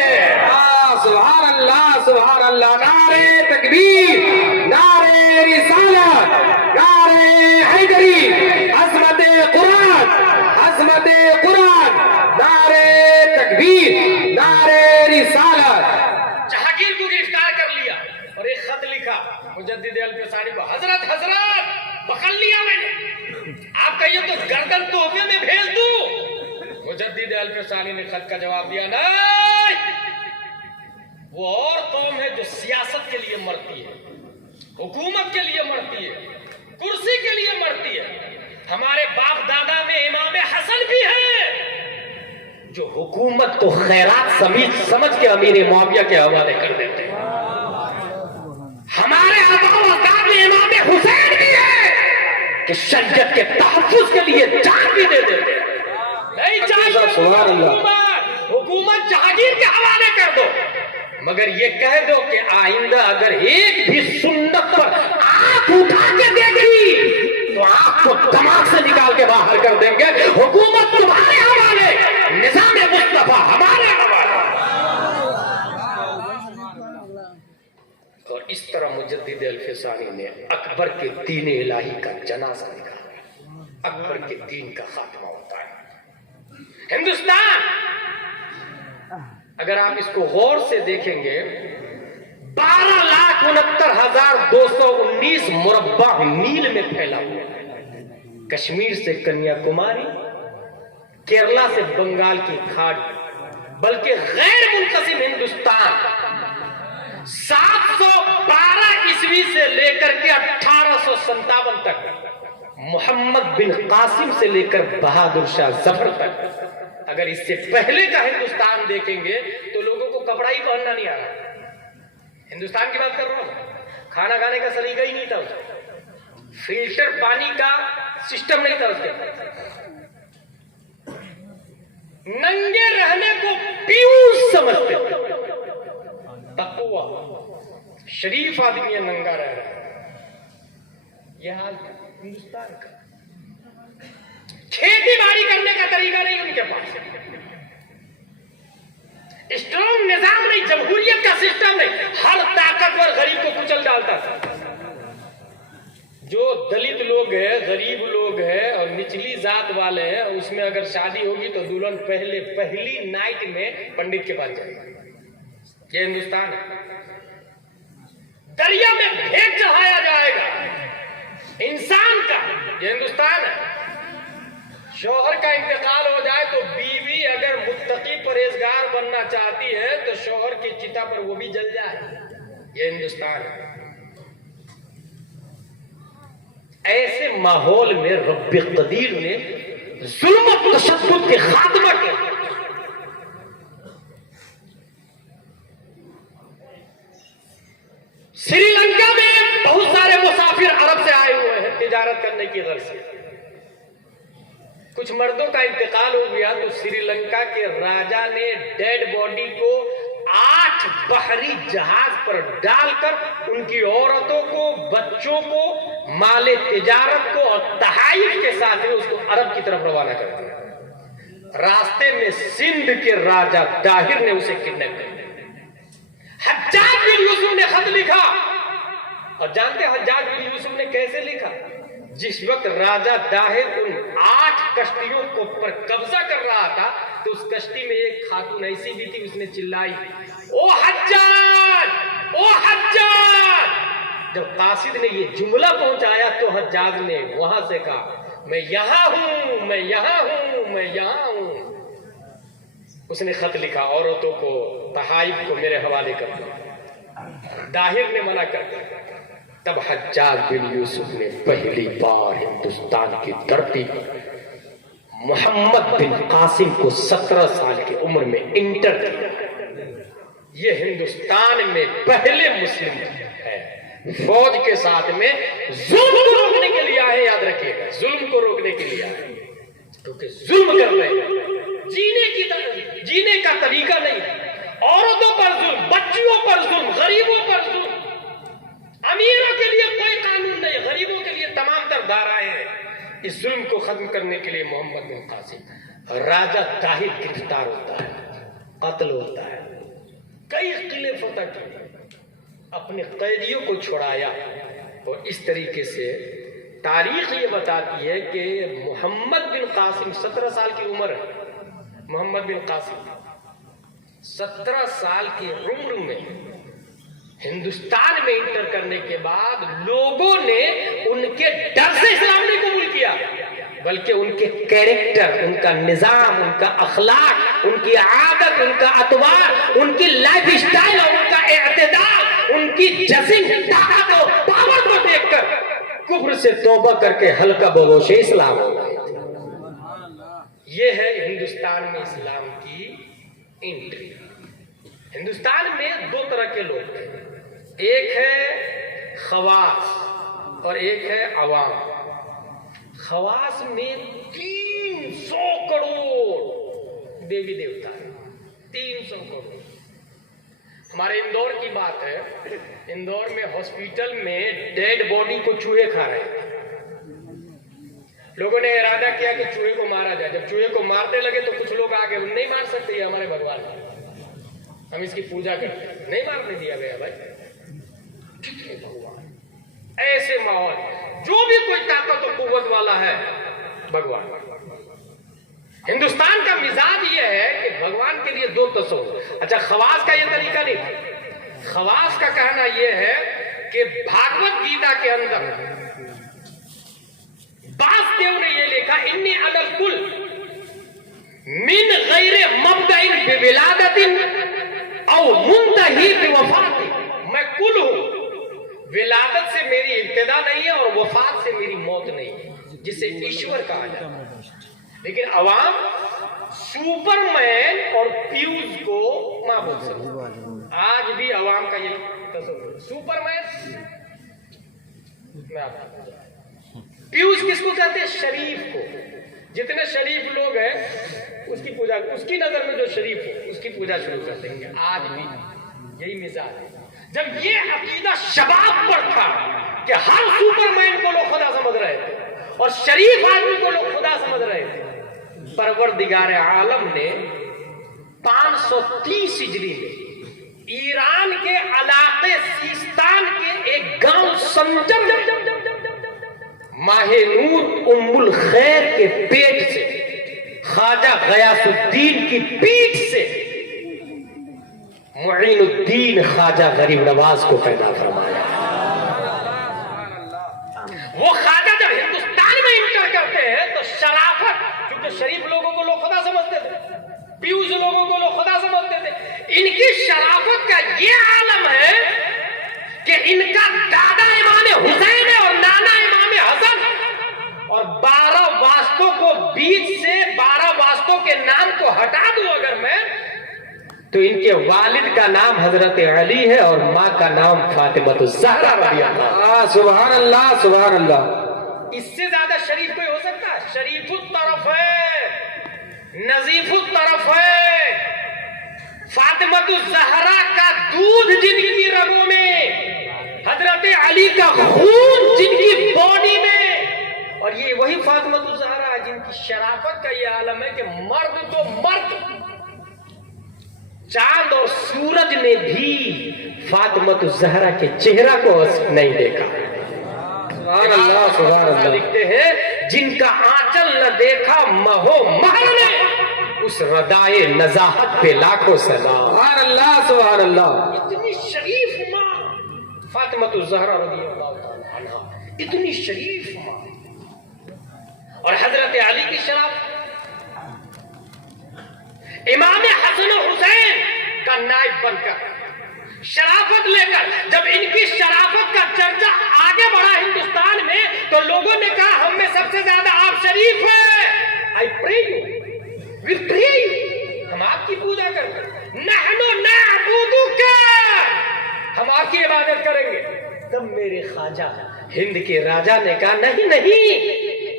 سبحان اللہ نعرے تکبیر، نعرے رسالت، نعرے حیدری، عظمت قرآن، عظمت قرآن، نعرے تکبیر، نعرے رسالت. جہانگیر کو گرفتار کر لیا اور ایک خط لکھا مجدد الفسانی کو، حضرت پکڑ لیا میں نے، آپ کہیے تو گردن تحفے میں بھیج دوں. مجدد الفسانی نے خط کا جواب دیا، نہیں، وہ اور قوم ہے جو سیاست کے لیے مرتی ہے، حکومت کے لیے مرتی ہے، کرسی کے لیے مرتی ہے. ہمارے باپ دادا میں امام حسن بھی ہے جو حکومت کو خیرات سمجھ کے امیر معاویہ کے حوالے کر دیتے ہیں. ہمارے آبا و اجداد میں امام حسین بھی ہے کہ شریعت کے تحفظ کے لیے جان بھی دے دیتے ہیں. نہیں چاہیے سبحان اللہ. حکومت جہانگیر کے حوالے کر دو، مگر یہ کہہ دو کہ آئندہ اگر ایک بھی سنت پر آنکھ اٹھا کے دیکھی تو آپ کو دماغ سے نکال کے باہر کر دیں گے. حکومت تمہارے حوالے، نظام مصطفیٰ ہمارے حوالے. اور اس طرح مجدد الفسانی نے اکبر کے دین الہی کا جنازہ نکالا. اکبر کے دین کا خاتمہ ہوتا ہے. ہندوستان اگر آپ اس کو غور سے دیکھیں گے، 12,69,219 مربع میل میں پھیلا ہوا ہے. کشمیر سے کنیا کماری، کیرلا سے بنگال کی کھاڑی، بلکہ غیر منقسم ہندوستان 712 عیسوی سے لے کر کے 1857 تک، محمد بن قاسم سے لے کر بہادر شاہ ظفر تک، اگر اس سے پہلے کا ہندوستان دیکھیں گے تو لوگوں کو کپڑا ہی پہننا نہیں آ رہا. ہندوستان کی بات کر رہا ہوں، کھانا کھانے کا سلیقہ ہی نہیں تھا اس کا، فلٹر پانی کا سسٹم نہیں تھا اس کے، ننگے رہنے کو پیوس سمجھتے، تقوی، شریف آدمی ہے ننگا رہ رہا ہے. یہ حال تھا ہندوستان کا. کھیتی باڑی کرنے کا طریقہ نہیں ان کے پاس، اسٹرانگ نظام نہیں، جمہوریت کا سسٹم نہیں. ہر طاقتور غریب کو کچل ڈالتا تھا. جو دلت لوگ ہیں، غریب لوگ ہیں اور نچلی ذات والے ہیں، اس میں اگر شادی ہوگی تو دلہن پہلی نائٹ میں پنڈت کے پاس جائے گا. یہ ہندوستان ہے. دریا میں بھیٹ چڑھایا جائے گا انسان کا، یہ ہندوستان ہے. شوہر کا انتقال ہو جائے تو بیوی اگر متقی پرہیزگار بننا چاہتی ہے تو شوہر کی چتا پر وہ بھی جل جائے. یہ ہندوستان ہے. ایسے ماحول میں رب قدیر نے ظلم و تشدد کے خاتمہ کیا. سری لنکا میں بہت سارے مسافر عرب سے آئے ہوئے ہیں تجارت کرنے کی غرض سے. کچھ مردوں کا انتقال ہو گیا تو سری لنکا کے راجا نے ڈیڈ باڈی کو 8 بحری جہاز پر ڈال کر ان کی عورتوں کو، بچوں کو، مال تجارت کو اور تحائف کے ساتھ اس کو عرب کی طرف روانہ کر دیا۔ راستے میں سندھ کے راجہ طاہر نے اسے کڈنیپ کر دیا۔ حجاج بن یوسف نے خط لکھا، اور جانتے ہیں حجاج بن یوسف نے کیسے لکھا؟ جس وقت راجہ طاہر ان 8 کشتیوں کو پر قبضہ کر رہا تھا تو اس کشتی میں ایک خاتون ایسی بھی تھی، اس نے چلائی، او حجاج، او حجاج۔ جب قاصد نے یہ جملہ پہنچایا تو حجاج نے وہاں سے کہا میں یہاں ہوں، میں یہاں ہوں، میں یہاں ہوں۔ اس نے خط لکھا عورتوں کو، تحائف کو میرے حوالے کر دو۔ طاہر نے منع کر دیا۔ تب حجاج بن یوسف نے پہلی بار ہندوستان کی دھرتی پر محمد بن قاسم کو 17 سال کی عمر میں انٹر کیا۔ یہ ہندوستان میں پہلے مسلم ہے، فوج کے ساتھ میں ظلم کو روکنے کے لیے آئے، یاد رکھیے گا، ظلم کو روکنے کے لیے آئے، کیونکہ ظلم کر رہے ہیں، جینے کا طریقہ نہیں، عورتوں پر ظلم، بچیوں پر ظلم، غریبوں پر ظلم، امیروں کے لیے کوئی قانون نہیں، غریبوں کے لیے تمام تر دھارائیں ہیں۔ اس ظلم کو ختم کرنے کے لیے محمد بن قاسم، راجہ طاہر گرفتار ہوتا ہے، قتل ہوتا ہے، کئی قلعے فتح کیے، اپنے قیدیوں کو چھڑایا، اور اس طریقے سے تاریخ یہ بتاتی ہے کہ محمد بن قاسم 17 سال کی عمر ہے، محمد بن قاسم 17 سال کی عمر میں ہندوستان میں انٹر کرنے کے بعد لوگوں نے ان کے ڈر سے اسلام نہیں قبول کیا، بلکہ ان کے کیریکٹر، ان کا نظام، ان کا اخلاق، ان کی عادت، ان کا اطوار، ان کی لائف اسٹائل اور ان کا اعتدال، ان کی جسنگ طاقت اور پاور کو دیکھ کر کفر سے توبہ کر کے ہلکا بگوش اسلام ہو گئے۔ یہ ہے ہندوستان میں اسلام کی انٹری۔ ہندوستان میں 2 طرح کے لوگ ہیں، ایک ہے خواص اور ایک ہے عوام۔ خواص میں 300 کروڑ دیوی دیوتا ہے، 300 کروڑ۔ ہمارے اندور کی بات ہے، اندور میں ہاسپٹل میں ڈیڈ باڈی کو چوہے کھا رہے ہیں۔ لوگوں نے ارادہ کیا کہ چوہے کو مارا جائے۔ جب چوہے کو مارنے لگے تو کچھ لوگ آگے، نہیں مار سکتے، یہ ہمارے بھگوان ہے، ہم اس کی پوجا کرتے ہیں، نہیں مارنے دیا گیا۔ بھائی کتنے بھگوان، ایسے ماحول، جو بھی کوئی طاقت و قوت والا ہے بھگوان۔ ہندوستان کا مزاج یہ ہے کہ بھگوان کے لیے 2 تصور۔ اچھا، خواص کا یہ طریقہ نہیں، خواص کا کہنا یہ ہے کہ بھاگوت گیتا کے اندر باس دیو نے یہ لکھا، انی علی الکل من غیر مبدأ بولادت او منتہی بوفات، میں کل ہوں، ولادت سے میری ابتدا نہیں ہے اور وفات سے میری موت نہیں ہے، جسے ایشور کہا جاتا ہے۔ لیکن عوام سپر مین اور پیوز کو معبود سمجھتے، آج بھی عوام کا یہی تصور، سپر مین، میں آپ کو پیوز کس کو کہتے ہیں؟ شریف کو۔ جتنے شریف لوگ ہیں اس کی پوجا، اس کی نظر میں جو شریف ہو اس کی پوجا شروع کر دیں گے۔ آج بھی یہی مزاج ہے۔ جب یہ عقیدہ شباب پر تھا کہ ہر سپر مین کو لوگ خدا سمجھ رہے تھے اور شریف آدمی کو لوگ خدا سمجھ رہے تھے، پروردگار عالم نے 530 ہجری میں ایران کے علاقے سیستان کے ایک گاؤں سنجر ماہ نور ام الخیر کے پیٹ سے، خواجہ غیاث الدین کی پیٹ سے معین الدین خواجہ غریب نواز کو پیدا فرمایا۔ وہ خواجہ جب ہندوستان میں انٹر کرتے ہیں تو شرافت، کیونکہ شریف لوگوں کو لوگ خدا سمجھتے تھے، پیوز لوگوں کو لوگ خدا سمجھتے تھے، ان کی شرافت کا یہ عالم ہے کہ ان کا دادا امام حسین ہے اور نانا امام حسن، اور 12 واسطوں کو بیچ سے 12 واسطوں کے نام کو ہٹا دوں اگر میں، تو ان کے والد کا نام حضرت علی ہے اور ماں کا نام فاطمہ الزہرا رضی اللہ۔ سبحان اللہ، سبحان اللہ۔ اس سے زیادہ شریف کوئی ہو سکتا ہے؟ شریف الطرف ہے، نظیف الطرف ہے، فاطمہ الزہرا کا دودھ جن کی رگوں میں، حضرت علی کا خون جن کی باڈی میں، اور یہ وہی فاطمہ الزہرا ہے جن کی شرافت کا یہ عالم ہے کہ مرد تو مرد، چاند اور سورج نے بھی فاطمہ الزہرا کے چہرہ کو نہیں دیکھا۔ سبحان اللہ، سبحان اللہ۔ لکھتے ہیں جن کا آنچل نہ دیکھا مہو مہر نے، اس ردائے نزاہت پہ لاکھوں سلام۔ سبحان اللہ، سبحان اللہ۔ اتنی شریف ماں فاطمہ الزہرا رضی اللہ تعالی عنہا، اتنی شریف ماں، اور حضرت علی کی شرافت، امام حسن و حسین کا نائب بن کر، شرافت لے کر، جب ان کی شرافت کا چرچا آگے بڑھا ہندوستان میں تو لوگوں نے کہا ہم میں سب سے زیادہ آپ شریف ہیں۔ I pray you, we pray you، ہم آپ کی پوجا کرتے ہیں، نحن نعبدک، ہم آپ کی عبادت کریں گے۔ تب میرے خواجہ ہند کے راجا نے کہا نہیں نہیں،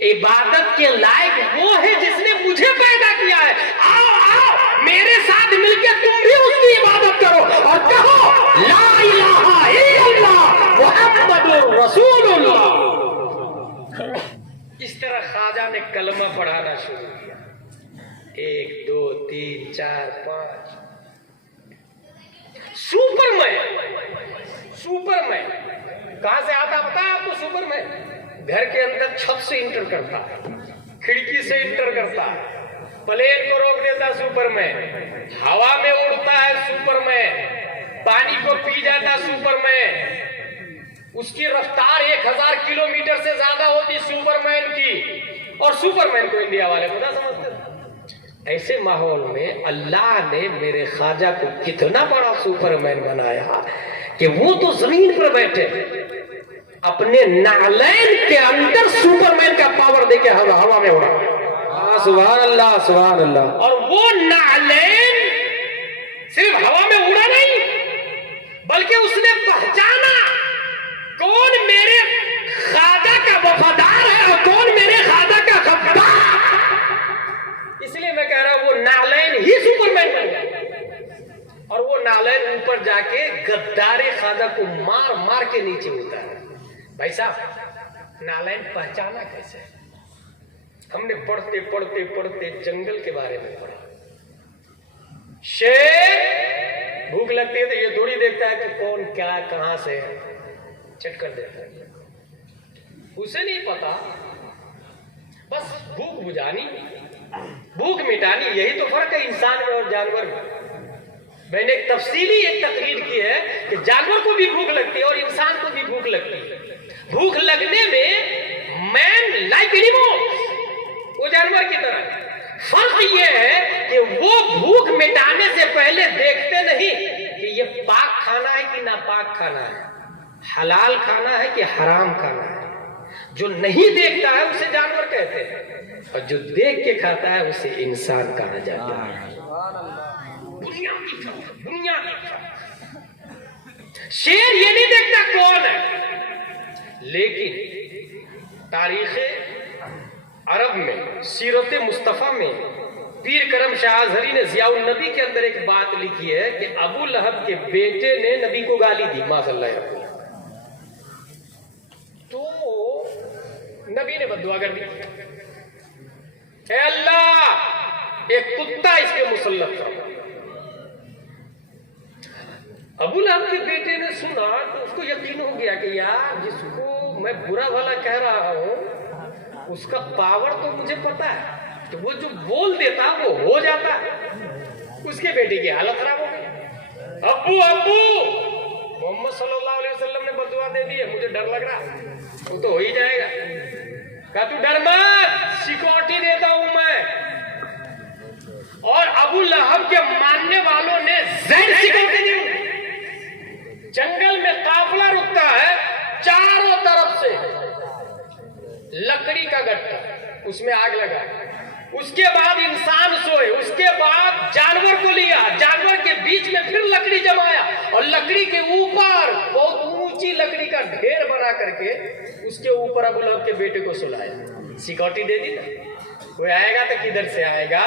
عبادت کے لائق وہ ہے جس نے مجھے پیدا کیا ہے، آؤ آؤ میرے ساتھ مل کے تم بھی اس کی عبادت کرو اور کہو لا الہ الا اللہ محمد رسول اللہ۔ اس طرح خواجہ نے کلمہ پڑھانا شروع کیا، 1 2 3 4 5، سپرمین کہاں سے آتا پتا ہے آپ کو؟ سپرمین گھر کے اندر چھت سے انٹر کرتا، کھڑکی سے انٹر کرتا، پلین کو روک دیتا سپرمین، ہوا میں اڑتا ہے سپرمین، پانی کو پی جاتا سپرمین، اس کی رفتار 1000 کلومیٹر سے زیادہ ہوتی سپرمین کی، اور سپرمین کو انڈیا والے خدا سمجھتے ہیں۔ ایسے ماحول میں اللہ نے میرے خواجہ کو کتنا بڑا سپرمین بنایا کہ وہ تو زمین پر بیٹھے اپنے نعلین کے اندر سپرمین کا پاور دے کے ہوا میں اڑا۔ سبحان اللہ، سبحان اللہ۔ اور وہ نعلین صرف ہوا میں اڑا نہیں بلکہ اس نے پہچانا کون میرے خواجہ کا وفادار ہے اور کون میرے خواجہ کا غدار۔ اس لیے میں کہہ رہا ہوں وہ نعلین ہی سپرمین بن گیا، اور وہ نعلین اوپر جا کے غدار خواجہ کو مار مار کے نیچے اتارا۔ بھائی صاحب نعلین پہچانا کیسے؟ ہم نے پڑھتے پڑھتے پڑھتے جنگل کے بارے میں پڑھا، شیر بھوک لگتی ہے تو یہ تھوڑی دیکھتا ہے کہ کون کیا کہاں سے چٹ کر دیتا ہے، اسے نہیں پتا، بس بھوک بجھانی، بھوک مٹانی، یہی تو فرق ہے انسان میں اور جانور میں۔ میں نے ایک تفصیلی تقریر کی ہے کہ جانور کو بھی بھوک لگتی ہے اور انسان کو بھی بھوک لگتی ہے۔ بھوک لگنے میں مین لائک اینیملز، وہ جانور کی طرح، فرق یہ ہے کہ وہ بھوک مٹانے سے پہلے دیکھتے نہیں کہ یہ پاک کھانا ہے کہ ناپاک کھانا ہے، حلال کھانا ہے کہ حرام کھانا ہے۔ جو نہیں دیکھتا ہے اسے جانور کہتے ہیں، اور جو دیکھ کے کھاتا ہے اسے انسان کہا جاتا ہے۔ بنیادی فرق۔ شیر یہ نہیں دیکھتا کون ہے، لیکن تاریخ عرب میں، سیرت مصطفیٰ میں پیر کرم شاہ ازہری نے ضیاء النبی کے اندر ایک بات لکھی ہے کہ ابو لہب کے بیٹے نے نبی کو گالی دی، معاذ اللہ، تو نبی نے بددعا کر دی، اے اللہ ایک کتا اس کے مسلط کر۔ ابو لہب کے بیٹے نے سنا تو اس کو یقین ہو گیا کہ یار جس کو میں برا بھلا کہہ رہا ہوں اس کا پاور تو مجھے پتا ہے، تو وہ جو بول دیتا وہ ہو جاتا ہے۔ اس کے بیٹے کی حالت خراب ہو گئی، ابو ابو محمد صلی اللہ علیہ وسلم نے بددعا دے دی ہے، مجھے ڈر لگ رہا ہے، وہ تو ہو ہی جائے گا۔ کہا تو ڈر مت، سیکورٹی دیتا ہوں میں۔ اور ابو لہب کے ماننے والوں نے زین سیکورٹی دی۔ جنگل میں قافلہ رکتا ہے، چاروں طرف سے لکڑی کا گٹھا، اس میں آگ لگا، اس کے بعد انسان سوئے، اس کے بعد جانور کو لیا، جانور کے بیچ میں پھر لکڑی جمایا، اور لکڑی کے اوپر بہت اونچی لکڑی کا ڈھیر بنا کر کے اس کے اوپر ابو لہب کے بیٹے کو سلایا۔ سیکورٹی دے دی نا، کوئی آئے گا تو کدھر سے آئے گا؟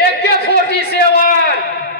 AK-47,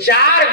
4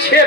6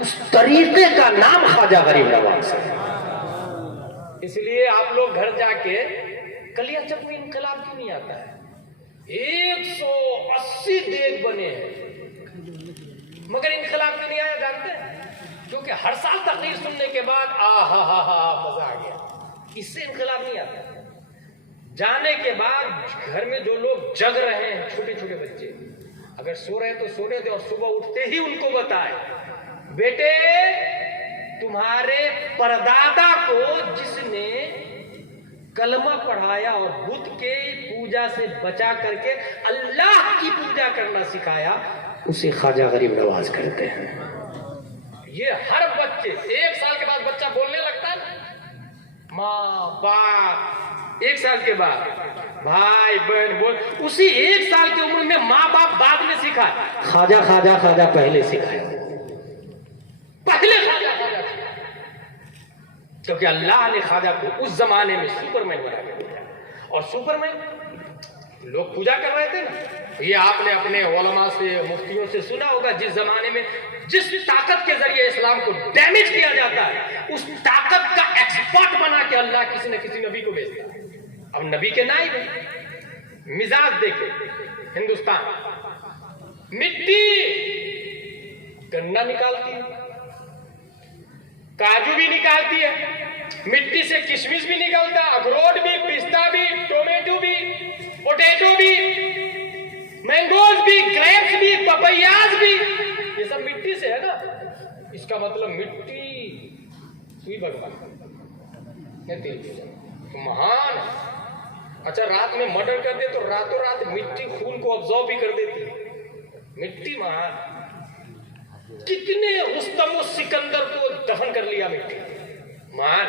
اس طریقے کا نام خواجہ غریب نواز ہے۔ اس لیے آپ لوگ گھر جا کے کلیا چک میں انقلاب کیوں نہیں آتا ہے؟ 180 دیگ بنے ہیں مگر انقلاب کیوں نہیں آیا جانتے ہیں؟ کیونکہ ہر سال تقریر سننے کے بعد مزہ آ گیا، اس سے انقلاب نہیں آتا۔ جانے کے بعد گھر میں جو لوگ جگ رہے ہیں، چھوٹے چھوٹے بچے، اگر سو رہے تو سونے دے، اور صبح اٹھتے ہی ان کو بتائے بیٹے تمہارے پردادا کو جس نے کلمہ پڑھایا اور بت کے پوجا سے بچا کر کے اللہ کی پوجا کرنا سکھایا، اسے خواجہ غریب نواز کرتے ہیں۔ یہ ہر بچے 1 سال کے بعد بچہ بولنے لگتا ہے نا، ماں باپ 1 سال کے بعد بھائی بہن بول، اسی 1 سال کی عمر میں ماں باپ بعد میں سکھا، خواجہ خواجہ خواجہ پہلے سکھایا، پہلے خواجہ خواجہ سکھا، کیونکہ اللہ نے خواجہ کو اس زمانے میں سپر مین بنا کے دیا۔ اور سپر مین لوگ پوجا کر رہے تھے نا، یہ آپ نے اپنے علماء سے مفتیوں سے سنا ہوگا، جس زمانے میں جس طاقت کے ذریعے اسلام کو ڈیمیج کیا جاتا ہے، اس طاقت کا ایکسپرٹ بنا کے اللہ کسی نہ کسی نبی کو بھیجتا ہے۔ اب نبی کے نائب ہیں، مزاج دیکھے ہندوستان، مٹی گنا نکالتی ہے، کاجو بھی نکالتی ہے، مٹی سے کشمش بھی نکلتا، اخروٹ بھی، پستہ بھی، ٹومیٹو بھی، پوٹیٹو بھی، مینگوز بھی، گریپس بھی، پپیاز بھی، یہ سب مٹی سے ہے نا۔ اس کا مطلب مٹی سوئی بھگوان مہان۔ اچھا رات میں مرڈر کر دے تو راتوں رات مٹی خون کو ابزارو بھی کر دیتی ہے، مٹی مہان۔ کتنے رستم و سکندر کو دفن کر لیا مٹی، مہان،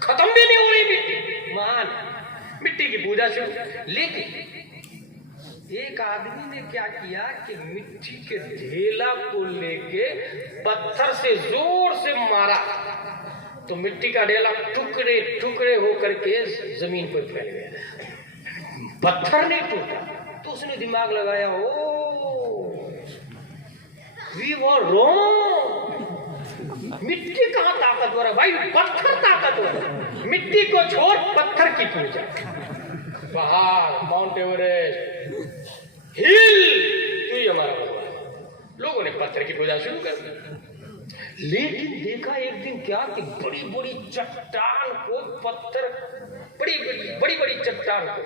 ختم بھی نہیں ہو رہی مٹی، مہان۔ مٹی کی پوجا شروع، لیکن ایک آدمی نے کیا کیا کہ مٹی کے ڈھیلا کو لے کے پتھر سے زور سے مارا تو مٹی کا ڈھیلا ٹکڑے ٹکڑے ہو کر کے زمین پر پھیل گیا، پتھر نہیں ٹوٹا۔ تو اس نے دماغ لگایا، we were wrong، مٹی کہاں طاقتور ہے بھائی، پتھر طاقتور ہے۔ مٹی کو چھوڑ، پتھر کی پوجا، پہاڑ، ماؤنٹ ایوریسٹ، ہل، تو ہی ہمارا بھگوان۔ لوگوں نے پتھر کی پوجا شروع کر دی، لیکن دیکھا ایک دن کیا کہ بڑی بڑی چٹان کو پتھر، بڑی بڑی چٹان کو،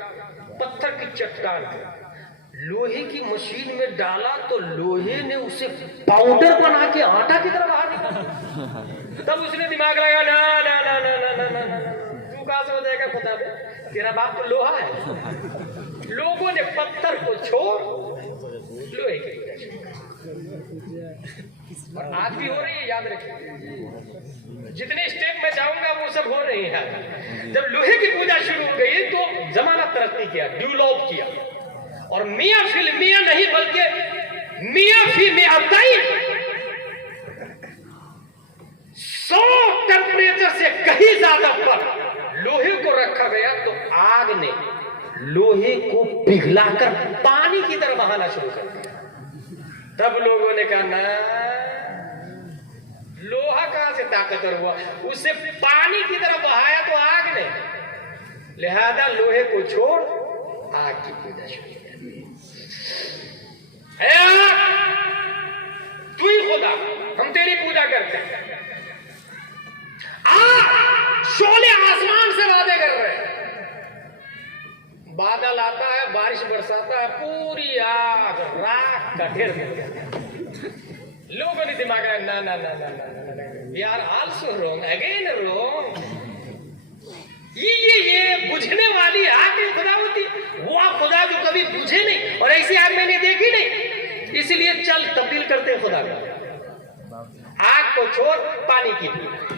پتھر کی چٹان کو لوہے کی مشین میں ڈالا تو لوہے نے اسے پاؤڈر بنا کے آٹا کی طرح باہر نکالا۔ تب اس نے دماغ لگا، نا نا نا نا نا نا نا، تو کہاں سے ہو جائے گا خدا دے، تیرا باپ تو لوہا ہے۔ لوگوں نے پتھر کو چھوڑ لوہے کی پوجا شروع کر، اور آج بھی ہو رہی ہے، یاد رکھیں۔ جتنے اسٹیٹ میں جاؤں گا وہ سب ہو رہی ہیں۔ جب لوہے کی پوجا شروع ہو گئی تو زمانہ ترقی کیا، ڈیولپ کیا، اور میاں فی المیاں نہیں بلکہ میاں فی میاتین، 100 ٹیمپریچر سے کہیں زیادہ پر لوہے کو رکھا گیا تو آگ نے لوہے کو پگھلا کر پانی کی طرح بہانا شروع کر دیا۔ تب لوگوں نے کہا نا، لوہا کہاں سے طاقتور ہوا، اسے پانی کی طرح بہایا تو آگ نے، لہذا لوہے کو چھوڑ آگ کی پوجا شروع کر دی۔ اے آگ، تو ہی خدا، ہم تیری پوجا کرتے ہیں۔ آگ شعلے آسمان سے وعدے کر رہے ہیں، بادل آتا ہے، بارش برساتا ہے، پوری آگ راکھ کا ڈھیر مل جاتا ہے۔ لوگوں نے دماغ ہے، نا نا نا نا نا، we are also wrong, again wrong۔ یہ بجھنے والی آگ نہیں خدا ہوتی، وہ آگ خدا جو کبھی بجھے نہیں، اور ایسی آگ میں نے دیکھی نہیں، اسی لیے چل تبدیل کرتے ہیں خدا کا۔ آگ کو چھوڑ، پانی کی پوجا،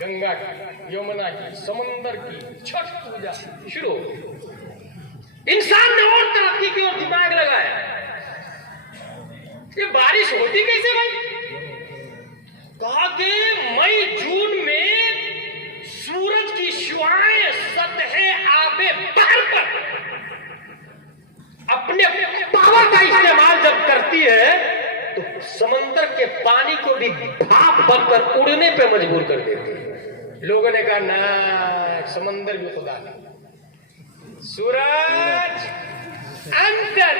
گنگا کی، یمنا کی، سمندر کی، چھٹ پوجا شروع ہو گئی۔ انسان نے اور ترقی کی اور دماغ لگایا، یہ بارش ہوتی کیسے بھائی؟ کہا کہ مئی جون میں سورج کی شعاعیں سطح آب بحر پر اپنے پاور کا استعمال جب کرتی ہے تو سمندر کے پانی کو بھی بھاپ بن کر اڑنے پہ مجبور کر دیتے ہیں. لوگوں نے کہا نہ سمندر بھی خدا نہیں. سورج انتر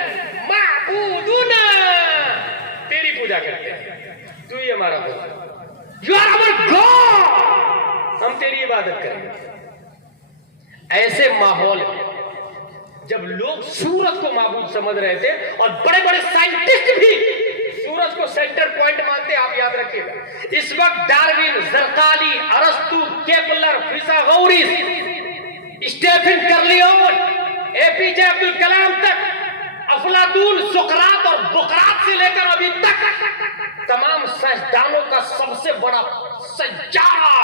معبودنا، تیری پوجا کرتے ہیں، تو ہی ہمارا خدا، یو آر آور گاڈ، ہم تیری عبادت کریں گے. ایسے ماحول میں جب لوگ سورج کو معبود سمجھ رہے تھے اور بڑے بڑے سائنٹسٹ بھی سورج کو سینٹر پوائنٹ مانتے، آپ یاد رکھیے گا. اس وقت ڈاروین، زرقالی، ارسطو، کیپلر، فیثاغورس، اسٹیفن کرلیون، اے پی جے عبد الکلام تک، افلاطون، سقراط اور بقراط سے لے کر ابھی تک تمام سائنسدانوں کا سب سے بڑا سیارہ،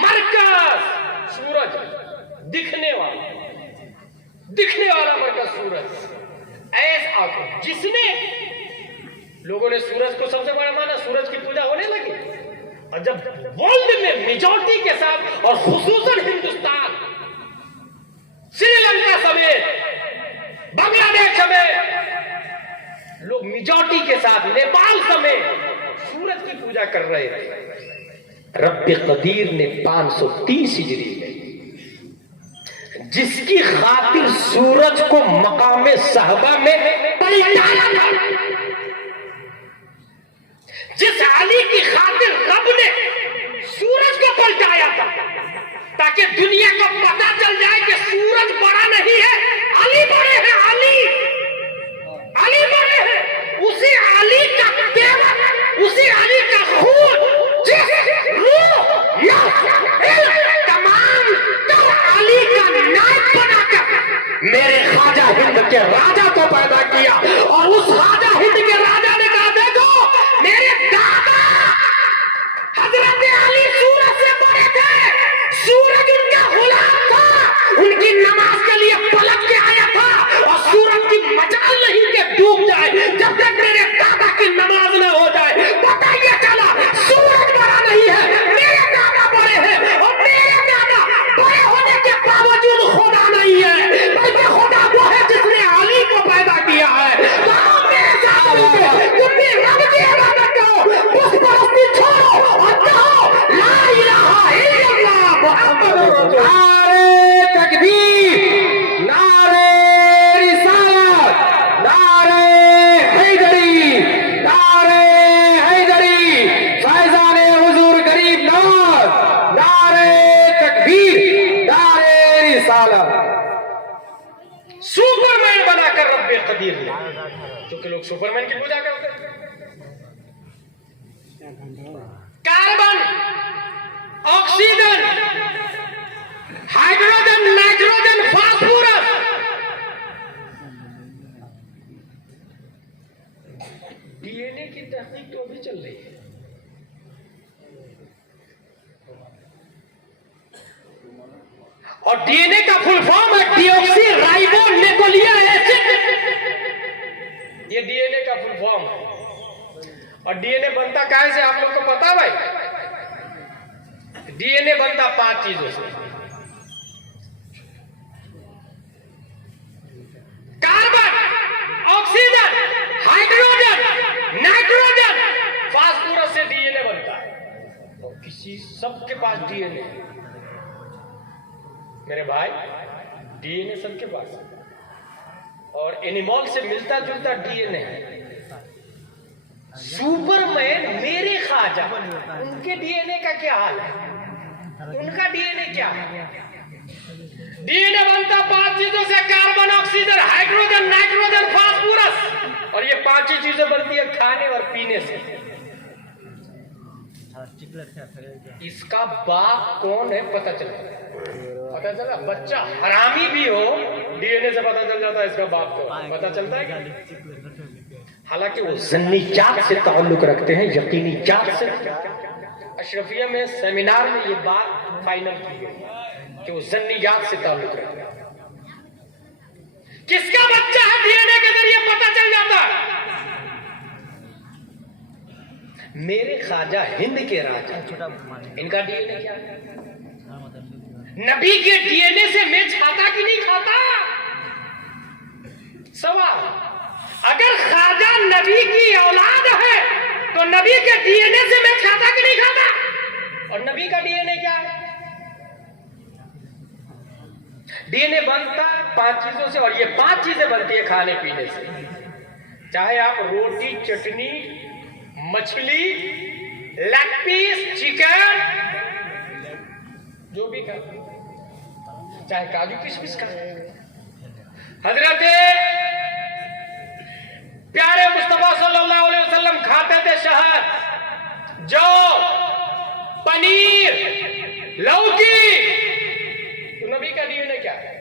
مرکز سورج، دکھنے والا مرکز سورج. ایسا جس نے لوگوں نے سورج کو سب سے بڑا مانا، سورج کی پوجا ہونے لگی. اور جب ورلڈ میں میجورٹی کے ساتھ اور خصوصاً ہندوستان، سری لنکا سمیت، بنگلہ دیش سمیت لوگ میجورٹی کے ساتھ، نیپال سمیت سورج کی پوجا کر رہے تھے، رب قدیر نے 530 ہجری میں جس کی خاطر سورج کو مقام صحبہ میں پلٹایا تھا، جس علی کی خاطر رب نے سورج کو پلٹایا تھا تاکہ دنیا کو پتا چل جائے کہ سورج بڑا نہیں ہے، علی بڑے ہیں، علی بڑے ہیں. اسی علی کا دیوت، اسی علی کا خون، جس روح یا تمام تر علی کا نائب بنا کر میرے خواجہ ہند کے راجا کو پیدا کیا. اور اس خواجہ ہند کے راجا نے کہا دیکھو میرے دادا حضرت علی سورج سے بڑے تھے، سورج ان کا غلام تھا، ان کی نماز کے لیے پلٹ کے آیا تھا، اور سورج کی مجال نہیں کہ ڈوب جائے جب تک میرے دادا کی نماز نہ ہو جائے. پتہ یہ چلا سورج بڑا نہیں ہے، میرے دادا بڑے ہیں، اور میرے دادا بڑے ہونے کے باوجود خدا نہیں ہے، بلکہ خدا وہ ہے جس نے علی کو پیدا کیا ہے. تم بھی رب کی عبادت کرو، بت پرستی چھوڑو اور کہو لا الہ الا اللہ محمد رسول اللہ. نعرے تکبیر، نعرے رسالت، نعرے حیدری، نعرے حیدری، فیضان حضور غریب نواز، نعرے تکبیر، نعرے رسالت. سپر مین بنا کر رب قدیر نے، کیونکہ لوگ سپر مین کی پوجا کرتے ہیں. Carbon, oxygen, hydrogen, nitrogen, phosphorus, D N A کی تحقیق تو ابھی چل رہی ہے. اور ڈی این اے کا فل فارم ہے ڈی آکسی رائبو نیوکلیک ایسڈ. یہ ڈی این اے کا فل فارم ہے. اور ڈی این اے بنتا کہاں سے آپ لوگ کو پتا بھائی؟ ڈی این اے بنتا 5 چیزوں سے: carbon, oxygen, hydrogen, nitrogen, phosphorus سے ڈی این اے بنتا ہے. اور کسی سب کے پاس ڈی این اے ہے میرے بھائی، ڈی این اے سب کے پاس ہے. اور اینیمال سے ملتا جلتا ڈی این اے ہے. سپر مین میرے خواجہ، ان کے ڈی این اے کا کیا حال ہے؟ ان کا ڈی این اے کیا ہے؟ ڈی این اے بنتا 5 چیزوں سے: carbon, oxygen, hydrogen, nitrogen, phosphorus. اور یہ 5 ہی چیزیں بنتی ہے کھانے اور پینے سے. اس کا باپ کون ہے پتہ چلا بچہ حرامی بھی ہو ڈی این اے سے پتہ چل جاتا ہے اس کا باپ کو. پتہ چلتا ہے کہ حالانکہ وہ ضنیات سے تعلق رکھتے ہیں، یقینیات سے. اشرفیہ میں سیمینار میں یہ بات فائنل کی گئی کہ وہ ضنیات سے تعلق رکھتے ہیں. کس کا بچہ ہے ڈی این اے کے ذریعے پتہ چل جاتا ہے. میرے خواجہ ہند کے راجا، ان کا ڈی این اے کیا ہے؟ نبی کے ڈی این اے سے میچ کھاتا کہ نہیں کھاتا؟ سوال. اگر خواجہ نبی کی اولاد ہے تو نبی کے ڈی این اے سے میں کھاتا کہ نہیں کھاتا؟ اور نبی کا ڈی این اے کیا ہے؟ ڈی این اے بنتا 5 چیزوں سے، اور یہ 5 چیزیں بنتی ہے کھانے پینے سے. چاہے آپ روٹی، چٹنی، مچھلی، لیگ پیس، چکن، جو بھی کھائیں، چاہے کاجو کشمش کھائیں. حضرت پیارے مصطفیٰ صلی اللہ علیہ وسلم کھاتے تھے شہد، جو، پنیر، لوکی. تو نبی کا ڈی این اے کیا ہے؟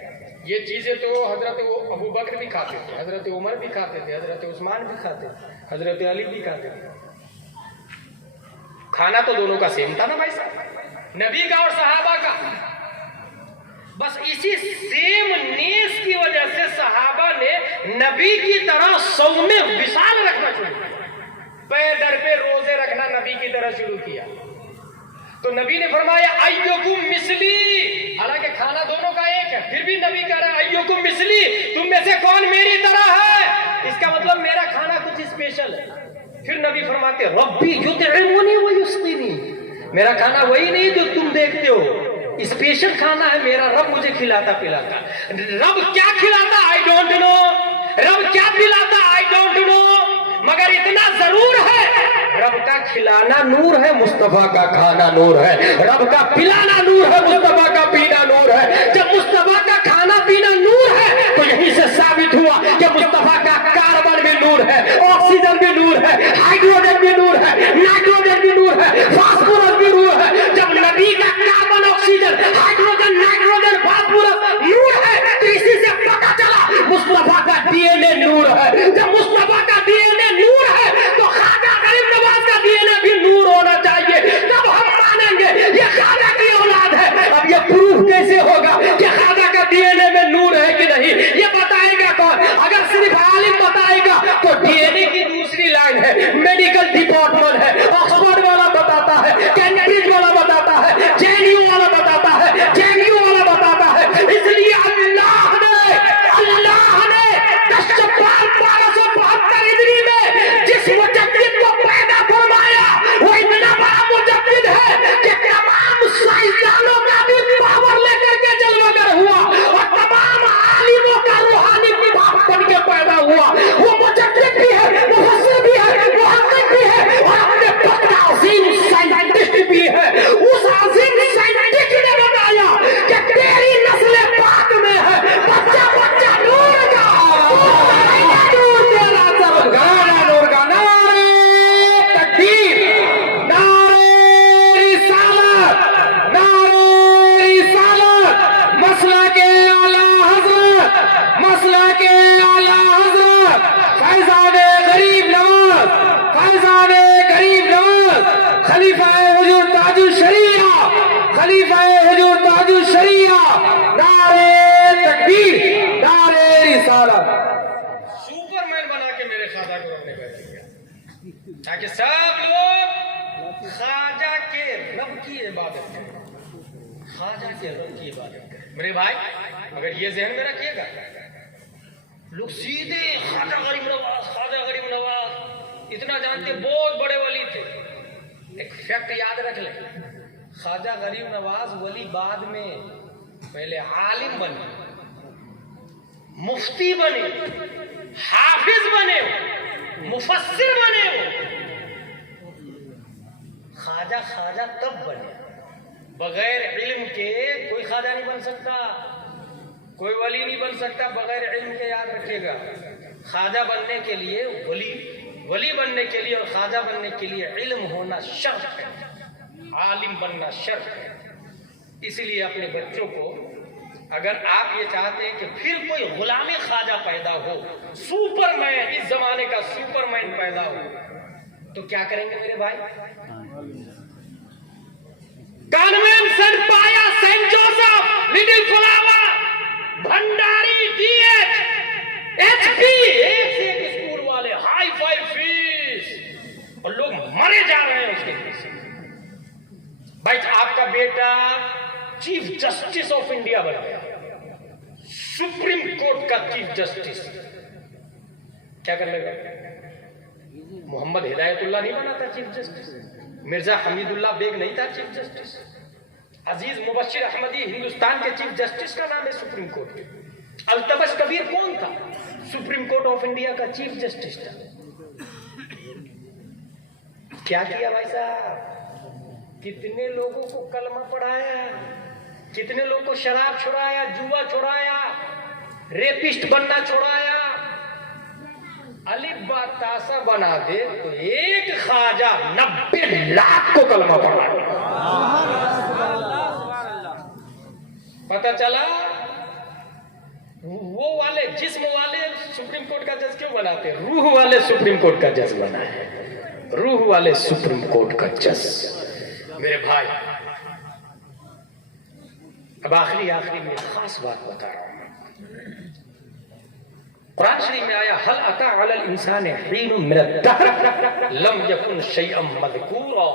یہ چیزیں تو حضرت ابو بکر بھی کھاتے تھے، حضرت عمر بھی کھاتے تھے، حضرت عثمان بھی کھاتے تھے، حضرت علی بھی کھاتے تھے. کھانا تو دونوں کا سیم تھا نا بھائی صاحب، نبی کا اور صحابہ کا. بس اسی سیم نیس کی وجہ سے صحابہ نے نبی کی طرح صوم وصال رکھنا شروع کیا، پے در پہ روزے رکھنا نبی کی طرح شروع کیا. تو نبی نے فرمایا ایوکم مثلی، حالانکہ کھانا دونوں کا ایک ہے، پھر بھی نبی کہہ رہا ہے ایوکم مثلی، تم میں سے کون میری طرح ہے؟ اس کا مطلب میرا کھانا کچھ اسپیشل ہے. پھر نبی فرماتے ربی یطعمنی ویسقینی، میرا کھانا وہی نہیں جو تم دیکھتے ہو، اسپیشل کھانا ہے میرا، رب مجھے کھلاتا پلاتا. رب کیا کھلاتا آئی ڈونٹ نو، رب کیا پلاتا آئی ڈونٹ نو، مگر اتنا ضرور ہے رب کا کھلانا نور ہے، مصطفیٰ کا کھانا نور ہے. رب کا پلانا نور ہے، مصطفیٰ کا پینا نور ہے. جب مصطفیٰ کا کھانا پینا نور ہے تو یہیں سے ثابت ہوا کہ مصطفیٰ کا کاربن بھی نور ہے، آکسیجن بھی نور ہے، ہائیڈروجن بھی نور ہے، نائٹروجن بھی نور ہے، فاسفورس بھی نور ہے. جب نبی کا carbon, oxygen, hydrogen, nitrogen, phosphorus نور ہے تو اسی سے پتہ چلا مصطفیٰ کا ڈی این اے نور ہے. جب مصطفیٰ کا ڈی این اے نور ہے تو خواجہ غریب نواز کا ڈی این اے بھی نور ہونا چاہیے، تب ہم مانیں گے یہ خواجہ کی اولاد ہے. اب یہ پروف کیسے ہوگا کہ خواجہ کا ڈی این اے میں نور ہے کہ نہیں؟ یہ بتائے گا کون؟ اگر صرف عالم بتائے گا تو ڈی این اے کی دوسری لائن ہے، میڈیکل ڈپارٹمنٹ ہے، آکسفورڈ والا بتاتا ہے، کیمبرج والا بتاتا ہے، جے این یو والا بتاتا ہے، جے این یو والا بتاتا ہے. اس لیے اللہ نے دشپال 1272 ہجری میں جس مجدد کو پیدا فرمایا وہ اتنا بڑا مجدد ہے کہ تمام سائنسدانوں کا بھی پاور لے کر کے جلوگر ہوا اور تمام عالموں کا روحانی باپ بن کے پیدا ہوا. وہ مجدد بھی ہے، مفسر بھی ہے، محقق بھی ہے اور اپنے وقت کا عظیم سائنٹسٹ بھی ہے. اس عظیم سائنٹسٹ نے بتایا کہ تیری نسل پاک میں ہے، بچہ بچہ نور کا، گانا نور کا. نعرہ تکبیر، نعرہ رسالت، نعرہ رسالت، مسلک اعلی حضرت، مسلک اعلی حضرت فیضان غریب نواز، فیضان غریب نواز، خلیفہ حضور تاج الشریعہ، خلیفہ حضور تاج الشریعہ. نعرہ تکبیر، نعرہ رسالت. سپر مین بنا کے میرے خواجہ کو رب نے پیدا کیا تاکہ سب لوگ خواجہ کے رب کی عبادت کریں، خواجہ کے رب کی عبادت کریں. میرے بھائی مگر یہ ذہن میں رکھیے گا، لوگ سیدھے خواجہ غریب نواز، خواجہ غریب نواز اتنا جانتے بہت بڑے ولی تھے. ایک فیکٹ یاد رکھ لیں، خواجہ غریب نواز ولی بعد میں پہلے عالم بنے، مفتی بنے، حافظ بنے، مفسر بنے. خواجہ خواجہ تب بنے، بغیر علم کے کوئی خواجہ نہیں بن سکتا، کوئی ولی نہیں بن سکتا بغیر علم کے. یاد رکھیے گا، خواجہ بننے کے لیے ولی بننے کے لیے اور خواجہ بننے کے لیے علم ہونا شرط ہے، عالم بننا شرط ہے. اس لیے اپنے بچوں کو اگر آپ یہ چاہتے ہیں کہ پھر کوئی غلامی خواجہ پیدا ہو، سپر مین، اس زمانے کا سپر مین پیدا ہو، تو کیا کریں گے میرے بھائی؟ کانوینٹ سینٹ پایا، Saint Joseph, Little Flower, Bhandari, D H, H P, ایک سے ایک اسکول والے، ہائی فائی فیس، اور لوگ مرے جا رہے ہیں اس کے پیچھے. بھائی آپ کا بیٹا چیف جسٹس آف انڈیا بن گیا، سپریم کورٹ کا چیف جسٹس. کیا کر لے گا؟ محمد ہدایت اللہ نہیں بنا تھا چیف جسٹس، مرزا حمید اللہ بیگ نہیں تھا چیف جسٹس، عزیز مبشر احمدی ہندوستان کے چیف جسٹس کا نام ہے سپریم کورٹ کے، التمش کبیر کون تھا؟ سپریم کورٹ آف انڈیا کا چیف جسٹس تھا۔ کیا کیا بھائی صاحب؟ کتنے لوگوں کو کلمہ پڑھایا، کتنے لوگوں کو شراب چھڑایا، جوا چھڑایا، ریپسٹ بننا چھڑایا۔ الف با تاسا بنا دے تو ایک خواجہ 90 لاکھ کو کلمہ پڑھا۔ پتہ چلا وہ والے جسم والے سپریم کورٹ کا جج کیوں بناتے؟ روح والے سپریم کورٹ کا جج بنا ہے، روح والے سپریم کورٹ کا جج۔ میرے بھائی اب آخری میں خاص بات بتا رہا ہوں۔ قرآن شریف میں آیا حل اتی علی الانسان حین من الدہر لم یکن شیئا مذکورا،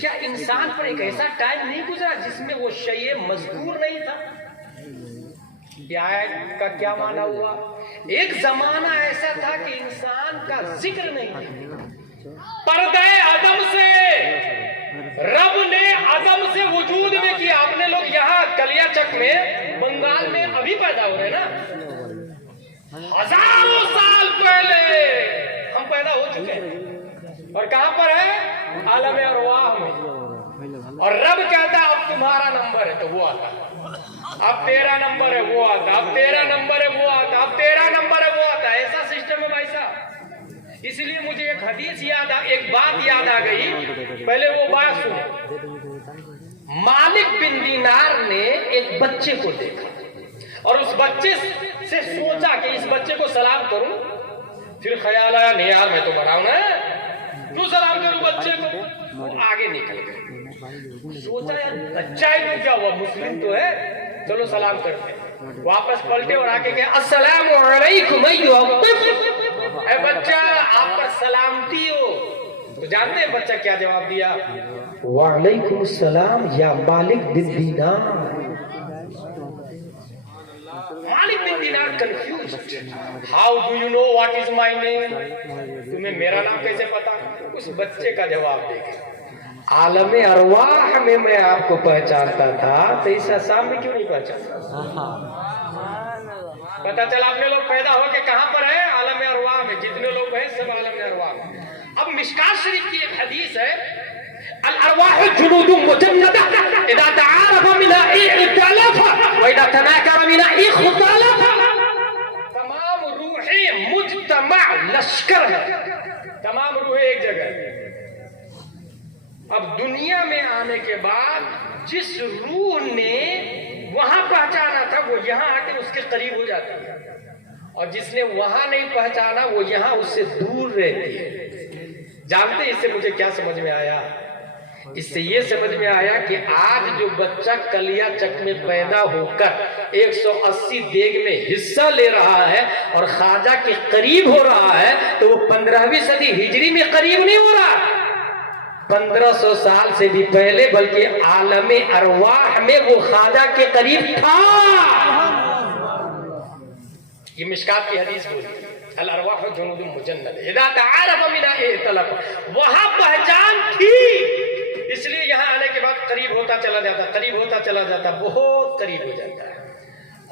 کیا انسان پر ایک ایسا ٹائم نہیں گزرا جس میں وہ شیء مذکور نہیں تھا؟ یہ آیت کا کیا معنی ہوا؟ ایک زمانہ ایسا تھا کہ انسان کا ذکر نہیں تھا، پردہ عدم سے رب نے عدم سے وجود میں کیا۔ آپ نے لوگ یہاں کلیا چک میں بنگال میں ابھی پیدا ہو رہے ہیں نا، ہزاروں سال پہلے ہم پیدا ہو چکے ہیں، اور کہاں پر ہے؟ عالم ارواح میں۔ اور رب کہتا ہے اب تمہارا نمبر ہے، تو وہ آتا، اب تیرا نمبر ہے وہ آتا، اب تیرا نمبر ہے وہ آتا، اب تیرا نمبر ہے وہ آتا۔ ایسا سسٹم ہے بھائی صاحب۔ اس لیے مجھے ایک حدیث ایک بات یاد آ گئی، پہلے وہ بات سنو۔ مالک بن دینار نے ایک بچے کو دیکھا اور اس بچے سے سوچا کہ اس بچے کو سلام کروں، پھر خیال آیا نہیں یار میں تو بڑا ہوں نا، کیوں سلام کروں بچے کو؟ وہ آگے نکل گئے، سوچا یار بچہ ہی تو کیا ہوا، مسلم تو ہے، چلو سلام کرتے ہیں۔ واپس پلٹے اور آگے کہے السلام علیکم ایھا الطفل، اے بچہ آپ پر سلامتی ہو۔ تو جانتے ہیں بچہ کیا جواب دیا؟ وعلیکم السلام یا مالک بن دینار۔ Malik bin Dinar confused, how do you know what is my name, تمہیں میرا نام کیسے پتا؟ اس بچے کا جواب دے گا عالم ارواح میں آپ کو پہچانتا تھا، تو اس آسام میں کیوں نہیں پہچانتا؟ پتا چلا آپ نے لوگ پیدا ہو کے کہاں پر ہے؟ عالم ارواح میں، جتنے لوگ ہیں سب عالم ارواح میں۔ اب مشکات شریف کی ایک حدیث ہے الارواح جنود مجندہ اذا تعارف منها ائتلف واذا تناكر منها اختلف۔ تمام روحیں مجتمع لشکر ہے، تمام روحیں ایک جگہ ہے۔ اب دنیا میں آنے کے بعد جس روح نے وہاں پہچانا تھا وہ یہاں آ کے اس کے قریب ہو جاتی ہے، اور جس نے وہاں نہیں پہچانا وہ یہاں اس سے دور رہتی ہے۔ جانتے ہیں اس سے مجھے کیا سمجھ میں آیا؟ اس سے یہ سمجھ میں آیا کہ آج جو بچہ کلیا چک میں پیدا ہو کر 180 دیگ میں حصہ لے رہا ہے اور خواجہ کے قریب ہو رہا ہے، تو وہ 15ویں صدی ہجری میں قریب نہیں ہو رہا، 1500 سال سے بھی پہلے، بلکہ عالم ارواح میں وہ خواجہ کے قریب تھا۔ یہ مشکات کی حدیث بولی الارواح جنود مجند اذا تعارف منها ائتلف، وہاں پہچان تھی، اس لیے یہاں آنے کے بعد قریب ہوتا چلا جاتا، قریب ہوتا چلا جاتا، بہت قریب ہو جاتا ہے۔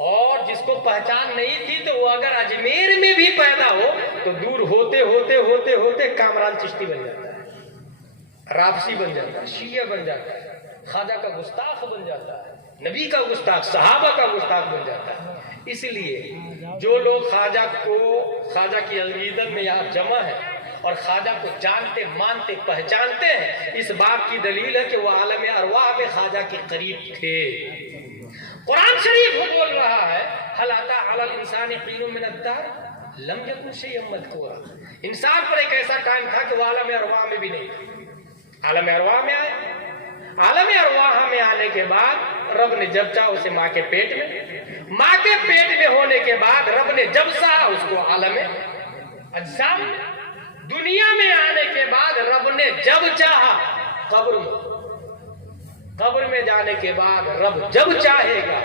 اور جس کو پہچان نہیں تھی تو وہ اگر اجمیر میں بھی پیدا ہو تو دور ہوتے ہوتے ہوتے ہوتے کامران چشتی بن جاتا ہے، رابسی بن جاتا ہے، شیعہ بن جاتا ہے، خواجہ کا گستاخ بن جاتا ہے، نبی کا گستاخ، صحابہ کا گستاخ بن جاتا ہے۔ اس لیے جو لوگ خواجہ کی عقیدت میں یہاں جمع ہیں اور خواجہ کو جانتے مانتے پہچانتے ہیں، اس بات کی دلیل ہے کہ وہ عالم ارواح میں خواجہ کے قریب تھے۔ قرآن شریف وہ بول رہا ہے هل اتى على الانسان حين من الدهر لم يكن شيئا مذكورا، انسان پر ایک ایسا ٹائم تھا کہ وہ عالم ارواح میں بھی نہیں تھا۔ عالم ارواح میں آئے، عالم ارواح میں آنے کے بعد رب نے جب چاہا اسے ماں کے پیٹ میں ہونے کے بعد رب نے جب چاہا اس کو عالم اجسام میں، دنیا میں آنے کے بعد رب نے جب چاہا قبر میں جانے کے بعد رب جب چاہے گا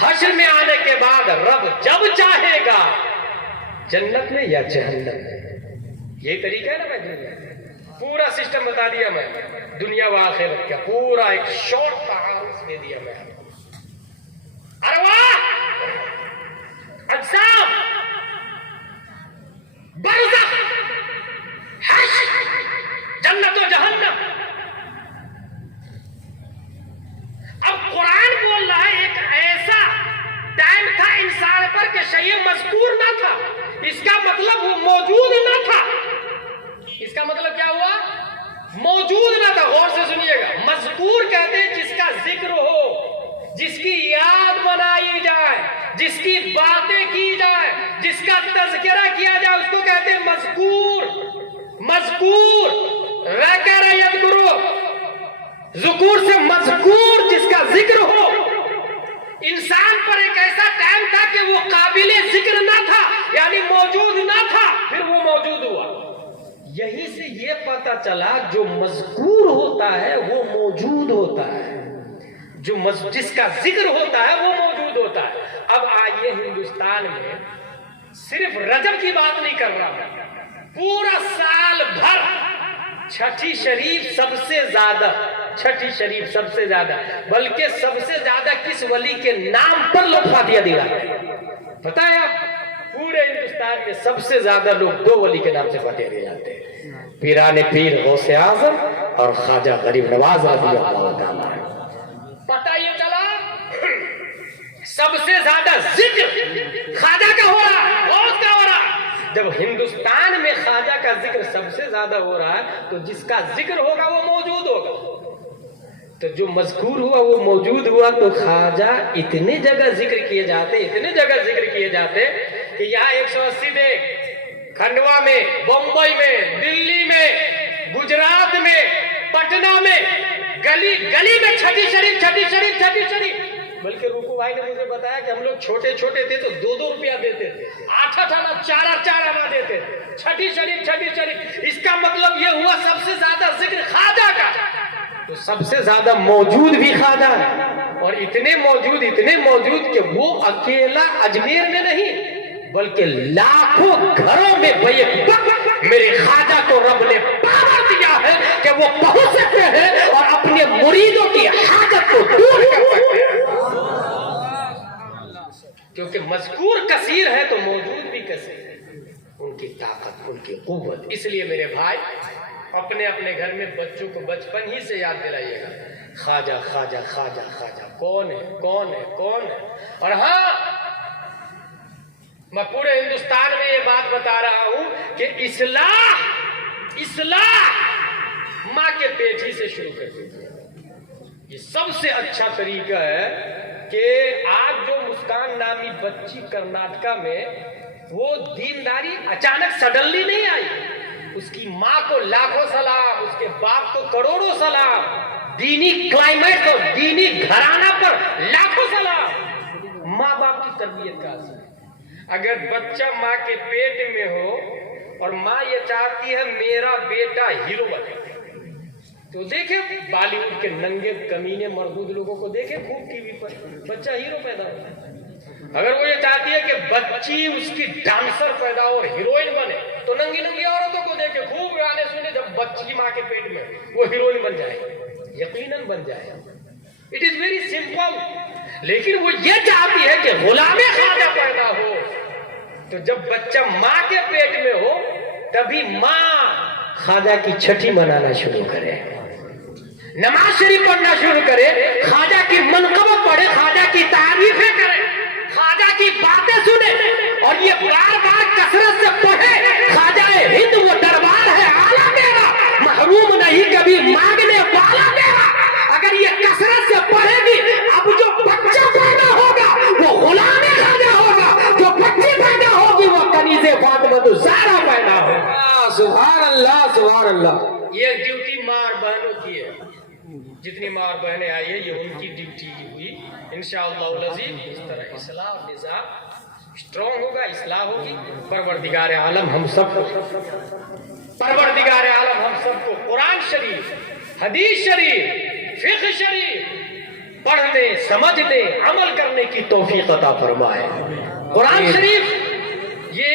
حشر میں آنے کے بعد رب جب چاہے گا جنت میں یا جہنم میں. یہی طریقہ ہے نا. میں پورا سسٹم بتا دیا میں, دنیا و آخرت کا پورا ایک شارٹ تعارف دے دیا میں. ارواح, اجسام, برزخ, حشر, جنت و جہنم. اب قرآن بول رہا ہے ایک ایسا ٹائم تھا انسان پر کہ شیء مذکور نہ تھا. اس کا مطلب وہ موجود نہ تھا. اس کا مطلب کیا ہوا؟ موجود نہ تھا. غور سے سنیے گا. مذکور کہتے ہیں جس کا ذکر ہو, جس کی یاد بنائی جائے, جس کی باتیں کی جائے, جس کا تذکرہ کیا جائے, اس کو کہتے ہیں مذکور. مذکور ذکر یذکرو, ذکور سے مذکور, جس کا ذکر ہو. انسان پر ایک ایسا ٹائم تھا کہ وہ قابل ذکر نہ تھا, یعنی موجود نہ تھا, پھر وہ موجود ہوا. یہیں سے یہ پتا چلا جو مذکور ہوتا ہے وہ موجود ہوتا ہے, جس کا ذکر ہوتا ہے وہ موجود ہوتا ہے. اب آئیے ہندوستان میں صرف رجب کی بات نہیں کر رہا ہوں, پورا سال بھر چھٹی شریف سب سے زیادہ, چھٹی شریف سب سے زیادہ, بلکہ سب سے زیادہ کس ولی کے نام پر لوگ فاتحہ دے رہے ہیں پتہ ہے آپ؟ پورے ہندوستان میں سب سے زیادہ لوگ دو ولی کے نام سے فاتحہ دے جاتے ہیں, پیران پیر غوث اعظم اور خواجہ غریب نواز رضی اللہ تعالیٰ. پتہ یہ چلا سب سے زیادہ ذکر خواجہ کا ہو رہا ہے, غوث کا ہو رہا ہے. جب ہندوستان میں خواجہ کا ذکر سب سے زیادہ ہو رہا ہے تو جس کا ذکر ہوگا وہ موجود ہوگا. تو جو مذکور ہوا وہ موجود ہوا. تو خواجہ اتنے جگہ ذکر کیے جاتے, اتنے جگہ ذکر کیے جاتے کہ یہاں 180 میں, کھنڈوا میں, بمبئی میں, دلی میں, گجرات میں, پٹنہ میں, گلی گلی میں چھٹی شریف, چھٹی شریف, چھٹی شریف. بلکہ روکو بھائی نے مجھے بتایا کہ ہم لوگ چھوٹے چھوٹے تھے تو 2-2 روپیہ دیتے تھے, 8 آنا, 4 آنا دیتے تھے. چھٹی شریف, چھٹی شریف. اس کا مطلب یہ ہوا سب سے زیادہ ذکر خواجہ کا. تو سب سے زیادہ موجود بھی خواجہ ہے, اور اتنے موجود کہ وہ اکیلا اجمیر میں نہیں بلکہ لاکھوں گھروں میں بیک وقت میرے خواجہ کو رب نے پاور دیا ہے کہ وہ پہنچ سکتے ہیں اور اپنے مریدوں کی حاجت کو دور کر سکتے ہیں. کیونکہ مذکور کثیر ہے تو موجود بھی کثیر ہے, ان کی طاقت, ان کی قوت. اس لیے میرے بھائی اپنے اپنے گھر میں بچوں کو بچپن ہی سے یاد دلائیے گا, خواجہ خواجہ خواجہ خواجہ کون ہے, کون ہے, کون ہے. اور ہاں, میں پورے ہندوستان میں یہ بات بتا رہا ہوں کہ اصلاح ماں کے پیٹ ہی سے شروع کر دیجیے. یہ سب سے اچھا طریقہ ہے کہ آج جو مسکان نامی بچی کرناٹکا میں, وہ دینداری اچانک سڈنلی نہیں آئی. اس کی ماں کو لاکھوں سلام, اس کے باپ کو کروڑوں سلام, دینی کلائمیٹ اور دینی گھرانہ پر لاکھوں سلام. ماں باپ کی تربیت کا اثر ہے. اگر بچہ ماں کے پیٹ میں ہو اور ماں یہ چاہتی ہے میرا بیٹا ہیرو بنے, تو دیکھیں بالی ووڈ کے ننگے کمینے مردود لوگوں کو دیکھیں خوب ٹی وی پر, بچہ ہیرو پیدا ہوتا ہے. اگر وہ یہ چاہتی ہے کہ بچی اس کی ڈانسر پیدا ہو اور ہیروئن بنے, تو ننگی ننگی عورتوں کو دیکھیں خوب گانے سنے, جب بچی ماں کے پیٹ میں وہ ہیروئن بن جائے, یقیناً بن جائے. It is very simple. لیکن وہ یہ چاہتی ہے کہ غلام خواجہ پیدا ہو. تو جب بچہ ماں کے پیٹ میں ہو تبھی ماں خواجہ کی چھٹی منانا شروع کرے, نماز شریف پڑھنا شروع کرے, خواجہ کی منقبت پڑھے, خواجہ کی تعریفیں کرے, خواجہ کی باتیں سنے, اور یہ بار بار کثرت سے پڑھے. خواجہ ہند وہ دربار ہے اعلیٰ میرا, محروم نہیں کبھی مانگنے والا میرا. اگر یہ کثرت سے پڑھے گی, اب جو بچہ پیدا ہوگا وہ غلام خواجہ ہوگا, جو بچی پیدا ہوگی وہ کنیز فاطمہ الزہرا پیدا ہوگا. سبحان اللہ, سبحان اللہ. یہ ڈیوٹی ماں اور بہنوں کی ہے. جتنی ماں اور بہنیں آئی ہیں یہ ان کی ڈیوٹی ہوئی. انشاءاللہ العزیز اس طرح اصلاح نظام اسٹرانگ ہوگا, اصلاح ہوگی. پروردگار عالم ہم سب کو قرآن شریف, حدیث شریف, فقہ شریف پڑھنے, سمجھنے, عمل کرنے کی توفیق عطا فرمائے. قرآن شریف یہ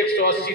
180